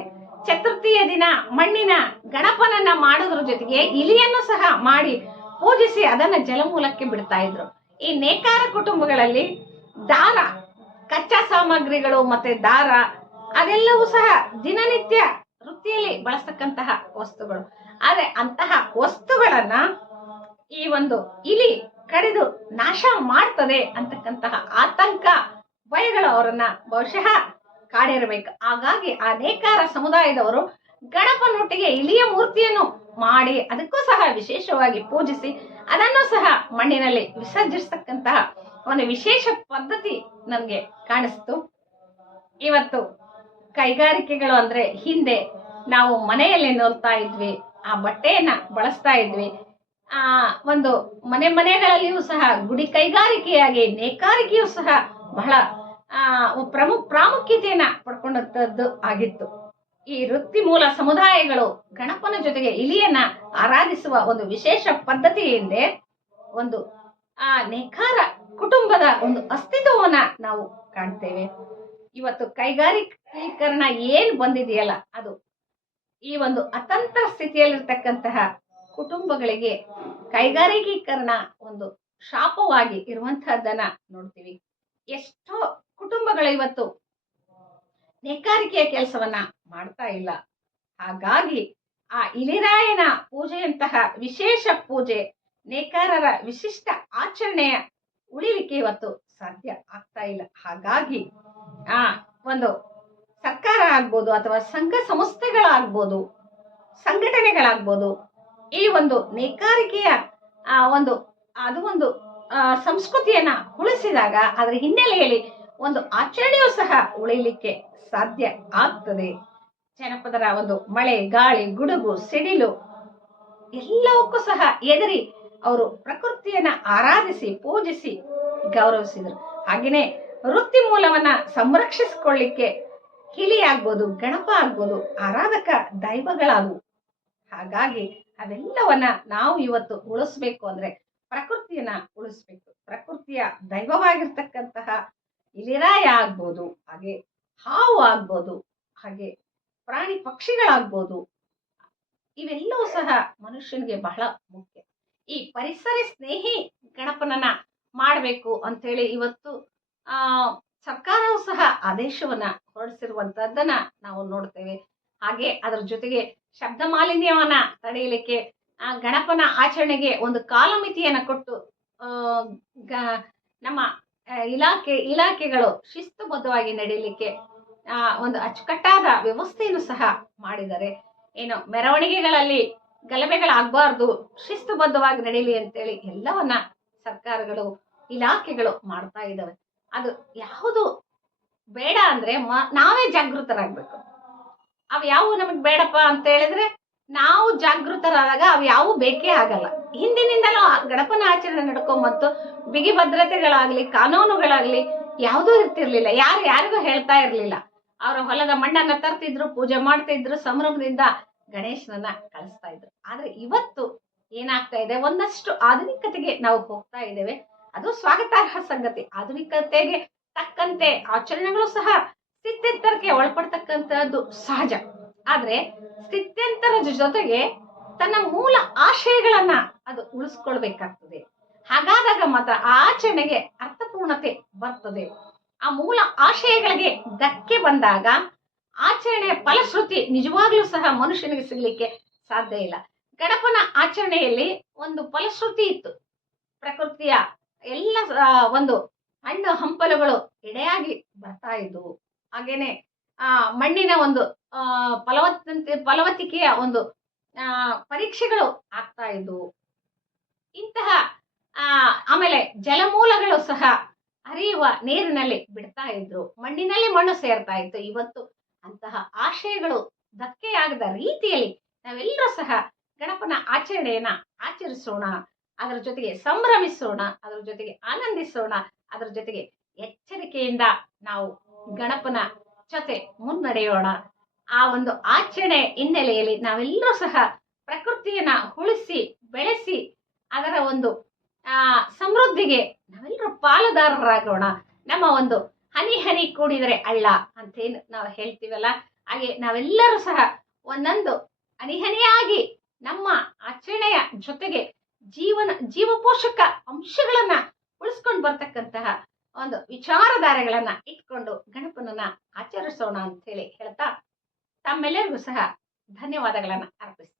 ಚತುರ್ಥಿಯ ದಿನ ಮಣ್ಣಿನ ಗಣಪನನ್ನ ಮಾಡೋದ್ರ ಜೊತೆಗೆ ಇಲಿಯನ್ನು ಸಹ ಮಾಡಿ ಪೂಜಿಸಿ ಅದನ್ನ ಜಲಮೂಲಕ್ಕೆ ಬಿಡ್ತಾ ಇದ್ರು. ಈ ನೇಕಾರ ಕುಟುಂಬಗಳಲ್ಲಿ ದಾರ, ಕಚ್ಚಾ ಸಾಮಗ್ರಿಗಳು ಮತ್ತೆ ದಾರ ಅದೆಲ್ಲವೂ ಸಹ ದಿನನಿತ್ಯ ವೃತ್ತಿಯಲ್ಲಿ ಬಳಸ್ತಕ್ಕಂತಹ ವಸ್ತುಗಳು. ಆದ್ರೆ ಅಂತಹ ವಸ್ತುಗಳನ್ನ ಈ ಒಂದು ಇಲಿ ಕಡಿದು ನಾಶ ಮಾಡ್ತದೆ ಅಂತಕ್ಕಂತಹ ಆತಂಕ ಭಯಗಳು ಅವರನ್ನ ಬಹುಶಃ ಕಾಡಿರಬೇಕು. ಹಾಗಾಗಿ ಆ ನೇಕಾರ ಸಮುದಾಯದವರು ಗಣಪನೊಟ್ಟಿಗೆ ಇಲಿಯ ಮೂರ್ತಿಯನ್ನು ಮಾಡಿ ಅದಕ್ಕೂ ಸಹ ವಿಶೇಷವಾಗಿ ಪೂಜಿಸಿ ಅದನ್ನು ಸಹ ಮಣ್ಣಿನಲ್ಲಿ ವಿಸರ್ಜಿಸ್ತಕ್ಕಂತಹ ಒಂದು ವಿಶೇಷ ಪದ್ಧತಿ ನಮ್ಗೆ ಕಾಣಿಸ್ತು. ಇವತ್ತು ಕೈಗಾರಿಕೆಗಳು ಅಂದ್ರೆ ಹಿಂದೆ ನಾವು ಮನೆಯಲ್ಲಿ ನೋಲ್ತಾ ಇದ್ವಿ, ಆ ಬಟ್ಟೆಯನ್ನ ಬಳಸ್ತಾ ಇದ್ವಿ. ಒಂದು ಮನೆಗಳಲ್ಲಿಯೂ ಸಹ ಗುಡಿ ಕೈಗಾರಿಕೆಯಾಗಿ ನೇಕಾರಿಕೆಯೂ ಸಹ ಬಹಳ ಪ್ರಾಮುಖ್ಯತೆಯನ್ನ ಪಡ್ಕೊಂಡಂತದ್ದು ಆಗಿತ್ತು. ಈ ವೃತ್ತಿ ಮೂಲ ಸಮುದಾಯಗಳು ಗಣಪನ ಜೊತೆಗೆ ಇಲಿಯನ್ನ ಆರಾಧಿಸುವ ಒಂದು ವಿಶೇಷ ಪದ್ಧತಿ ಹಿಂದೆ ಒಂದು ನೇಕಾರ ಕುಟುಂಬದ ಒಂದು ಅಸ್ತಿತ್ವವನ್ನ ನಾವು ಕಾಣ್ತೇವೆ. ಇವತ್ತು ಕೈಗಾರಿಕೀಕರಣ ಏನ್ ಬಂದಿದೆಯಲ್ಲ ಅದು ಈ ಒಂದು ಅತಂತ್ರ ಸ್ಥಿತಿಯಲ್ಲಿರ್ತಕ್ಕಂತಹ ಕುಟುಂಬಗಳಿಗೆ ಕೈಗಾರಿಕೀಕರಣ ಒಂದು ಶಾಪವಾಗಿ ಇರುವಂತಹದ್ದನ್ನ ನೋಡ್ತೀವಿ. ಎಷ್ಟೋ ಕುಟುಂಬಗಳು ಇವತ್ತು ನೇಕಾರಿಕೆಯ ಕೆಲಸವನ್ನ ಮಾಡ್ತಾ ಇಲ್ಲ. ಹಾಗಾಗಿ ಆ ಇಲಿರಾಯನ ಪೂಜೆಯಂತಹ ವಿಶೇಷ ಪೂಜೆ, ನೇಕಾರರ ವಿಶಿಷ್ಟ ಆಚರಣೆಯ ಉಳಿಲಿಕ್ಕೆ ಇವತ್ತು ಸಾಧ್ಯ ಆಗ್ತಾ ಇಲ್ಲ. ಹಾಗಾಗಿ ಒಂದು ಸರ್ಕಾರ ಆಗ್ಬೋದು ಅಥವಾ ಸಂಘ ಸಂಸ್ಥೆಗಳಾಗ್ಬೋದು, ಸಂಘಟನೆಗಳಾಗ್ಬೋದು, ಈ ಒಂದು ನೇಕಾರಿಕೆಯ ಒಂದು ಸಂಸ್ಕೃತಿಯನ್ನ ಉಳಿಸಿದಾಗ ಅದರ ಹಿನ್ನೆಲೆಯಲ್ಲಿ ಒಂದು ಆಚರಣೆಯೂ ಸಹ ಉಳಿಲಿಕ್ಕೆ ಸಾಧ್ಯ ಆಗ್ತದೆ. ಜನಪದರ ಒಂದು ಮಳೆ, ಗಾಳಿ, ಗುಡುಗು, ಸಿಡಿಲು ಎಲ್ಲವಕ್ಕೂ ಸಹ ಎದುರಿ ಅವರು ಪ್ರಕೃತಿಯನ್ನ ಆರಾಧಿಸಿ ಪೂಜಿಸಿ ಗೌರವಿಸಿದರು. ಹಾಗೆಯೇ ವೃತ್ತಿ ಮೂಲವನ್ನ ಸಂರಕ್ಷಿಸಿಕೊಳ್ಳಿಕ್ಕೆ ಹಿಲಿ ಆಗ್ಬೋದು, ಗಣಪ ಆಗ್ಬೋದು ಆರಾಧಕ ದೈವಗಳಾದವು. ಹಾಗಾಗಿ ಅವೆಲ್ಲವನ್ನ ನಾವು ಇವತ್ತು ಉಳಿಸ್ಬೇಕು ಅಂದ್ರೆ ಪ್ರಕೃತಿಯನ್ನ ಉಳಿಸ್ಬೇಕು. ಪ್ರಕೃತಿಯ ದೈವವಾಗಿರ್ತಕ್ಕಂತಹ ಇಲಿರಾಯ ಆಗ್ಬೋದು, ಹಾಗೆ ಹಾವು ಆಗ್ಬೋದು, ಹಾಗೆ ಪ್ರಾಣಿ ಪಕ್ಷಿಗಳಾಗ್ಬೋದು, ಇವೆಲ್ಲವೂ ಸಹ ಮನುಷ್ಯನಿಗೆ ಬಹಳ ಮುಖ್ಯ. ಈ ಪರಿಸರ ಸ್ನೇಹಿ ಗಣಪನನ್ನ ಮಾಡಬೇಕು ಅಂತೇಳಿ ಇವತ್ತು ಸರ್ಕಾರವು ಸಹ ಆದೇಶವನ್ನ ಹೊರಡಿಸಿರುವಂತಹದ್ದನ್ನ ನಾವು ನೋಡ್ತೇವೆ. ಹಾಗೆ ಅದರ ಜೊತೆಗೆ ಶಬ್ದ ಮಾಲಿನ್ಯವನ್ನ ತಡೆಯಲಿಕ್ಕೆ ಗಣಪನ ಆಚರಣೆಗೆ ಒಂದು ಕಾಲಮಿತಿಯನ್ನ ಕೊಟ್ಟು ನಮ್ಮ ಇಲಾಖೆಗಳು ಶಿಸ್ತುಬದ್ಧವಾಗಿ ನಡೀಲಿಕ್ಕೆ ಒಂದು ಅಚ್ಚುಕಟ್ಟಾದ ವ್ಯವಸ್ಥೆಯನ್ನು ಸಹ ಮಾಡಿದ್ದಾರೆ. ಏನು ಮೆರವಣಿಗೆಗಳಲ್ಲಿ ಗಲಭೆಗಳಾಗಬಾರ್ದು, ಶಿಸ್ತುಬದ್ಧವಾಗಿ ನಡೀಲಿ ಅಂತೇಳಿ ಎಲ್ಲವನ್ನ ಸರ್ಕಾರಗಳು ಇಲಾಖೆಗಳು ಮಾಡ್ತಾ ಇದ್ದಾವೆ. ಅದು ಯಾವುದು ಬೇಡ ಅಂದ್ರೆ ನಾವೇ ಜಾಗೃತರಾಗಬೇಕು. ಅವು ಯಾವ ನಮಗ್ ಬೇಡಪ್ಪ ಅಂತ ಹೇಳಿದ್ರೆ ನಾವು ಜಾಗೃತರಾದಾಗ ಅವು ಯಾವ ಬೇಕೇ ಆಗಲ್ಲ. ಹಿಂದಿನಿಂದಲೂ ಗಣಪನ ಆಚರಣೆ ನಡ್ಕೊಂಬತ್ತು ಬಿಗಿ ಭದ್ರತೆಗಳಾಗ್ಲಿ ಕಾನೂನುಗಳಾಗ್ಲಿ ಯಾವುದೂ ಇರ್ತಿರ್ಲಿಲ್ಲ. ಯಾರಿಗೂ ಹೇಳ್ತಾ ಇರ್ಲಿಲ್ಲ. ಅವರ ಹೊಲದ ಮಣ್ಣನ್ನ ತರ್ತಿದ್ರು, ಪೂಜೆ ಮಾಡ್ತಿದ್ರು, ಸಂಭ್ರಮದಿಂದ ಗಣೇಶನನ್ನ ಕಳಿಸ್ತಾ ಇದ್ರು. ಆದ್ರೆ ಇವತ್ತು ಏನಾಗ್ತಾ ಇದೆ, ಒಂದಷ್ಟು ಆಧುನಿಕತೆಗೆ ನಾವು ಹೋಗ್ತಾ ಇದ್ದೇವೆ. ಅದು ಸ್ವಾಗತಾರ್ಹ ಸಂಗತಿ. ಆಧುನಿಕತೆಗೆ ತಕ್ಕಂತೆ ಆಚರಣೆಗಳು ಸಹ ಸ್ಥಿತ್ಯಂತರಕ್ಕೆ ಒಳಪಡ್ತಕ್ಕಂಥದ್ದು ಸಹಜ. ಆದ್ರೆ ಸ್ಥಿತ್ಯಂತರದ ಜೊತೆಗೆ ತನ್ನ ಮೂಲ ಆಶಯಗಳನ್ನ ಅದು ಉಳಿಸ್ಕೊಳ್ಬೇಕಾಗ್ತದೆ. ಹಾಗಾದಾಗ ಮಾತ್ರ ಆ ಆಚರಣೆಗೆ ಅರ್ಥಪೂರ್ಣತೆ ಬರ್ತದೆ. ಆ ಮೂಲ ಆಶಯಗಳಿಗೆ ಧಕ್ಕೆ ಬಂದಾಗ ಆಚರಣೆಯ ಫಲಶ್ರುತಿ ನಿಜವಾಗ್ಲೂ ಸಹ ಮನುಷ್ಯನಿಗೆ ಸಿಗ್ಲಿಕ್ಕೆ ಸಾಧ್ಯ ಇಲ್ಲ. ಗಣಪನ ಆಚರಣೆಯಲ್ಲಿ ಒಂದು ಫಲಶ್ರುತಿ ಇತ್ತು. ಪ್ರಕೃತಿಯ ಎಲ್ಲ ಒಂದು ಹಣ್ಣು ಹಂಪಲುಗಳು ಎಡೆಯಾಗಿ ಬರ್ತಾ ಇದ್ವು. ಹಾಗೇನೆ ಮಣ್ಣಿನ ಒಂದು ಫಲವತ್ತಿಕೆಯ ಒಂದು ಪರೀಕ್ಷೆಗಳು ಆಗ್ತಾ ಇದ್ವು. ಇಂತಹ ಆಮೇಲೆ ಜಲಮೂಲಗಳು ಸಹ ಹರಿಯುವ ನೀರಿನಲ್ಲಿ ಬಿಡ್ತಾ ಇದ್ರು. ಮಣ್ಣಿನಲ್ಲಿ ಮಣ್ಣು ಸೇರ್ತಾ ಇತ್ತು. ಇವತ್ತು ಅಂತಹ ಆಶಯಗಳು ಧಕ್ಕೆಯಾಗದ ರೀತಿಯಲ್ಲಿ ನಾವೆಲ್ಲರೂ ಸಹ ಗಣಪನ ಆಚರಣೆಯನ್ನ ಆಚರಿಸೋಣ. ಅದರ ಜೊತೆಗೆ ಸಂಭ್ರಮಿಸೋಣ, ಅದರ ಜೊತೆಗೆ ಆನಂದಿಸೋಣ, ಅದರ ಜೊತೆಗೆ ಎಚ್ಚರಿಕೆಯಿಂದ ನಾವು ಗಣಪನ ಜೊತೆ ಮುನ್ನಡೆಯೋಣ. ಆ ಒಂದು ಆಚರಣೆ ಹಿನ್ನೆಲೆಯಲ್ಲಿ ನಾವೆಲ್ಲರೂ ಸಹ ಪ್ರಕೃತಿಯನ್ನ ಉಳಿಸಿ ಬೆಳೆಸಿ ಅದರ ಒಂದು ಸಮೃದ್ಧಿಗೆ ನಾವೆಲ್ಲರೂ ಪಾಲುದಾರರಾಗೋಣ. ನಮ್ಮ ಒಂದು ಹನಿ ಹನಿ ಕೂಡಿದರೆ ಹಳ್ಳ ಅಂತೇನು ನಾವು ಹೇಳ್ತೀವಲ್ಲ, ಹಾಗೆ ನಾವೆಲ್ಲರೂ ಸಹ ಒಂದೊಂದು ಹನಿಹನಿಯಾಗಿ ನಮ್ಮ ಆಚರಣೆಯ ಜೊತೆಗೆ ಜೀವಪೋಷಕ ಅಂಶಗಳನ್ನ ಉಳಿಸ್ಕೊಂಡು ಬರ್ತಕ್ಕಂತಹ ಒಂದು ವಿಚಾರಧಾರೆಗಳನ್ನ ಇಟ್ಕೊಂಡು ಗಣಪನನ್ನ ಆಚರಿಸೋಣ ಅಂತ ಹೇಳಿ ಹೇಳ್ತಾ ತಮ್ಮೆಲ್ಲರಿಗೂ ಸಹ ಧನ್ಯವಾದಗಳನ್ನ ಅರ್ಪಿಸ್ತೀನಿ.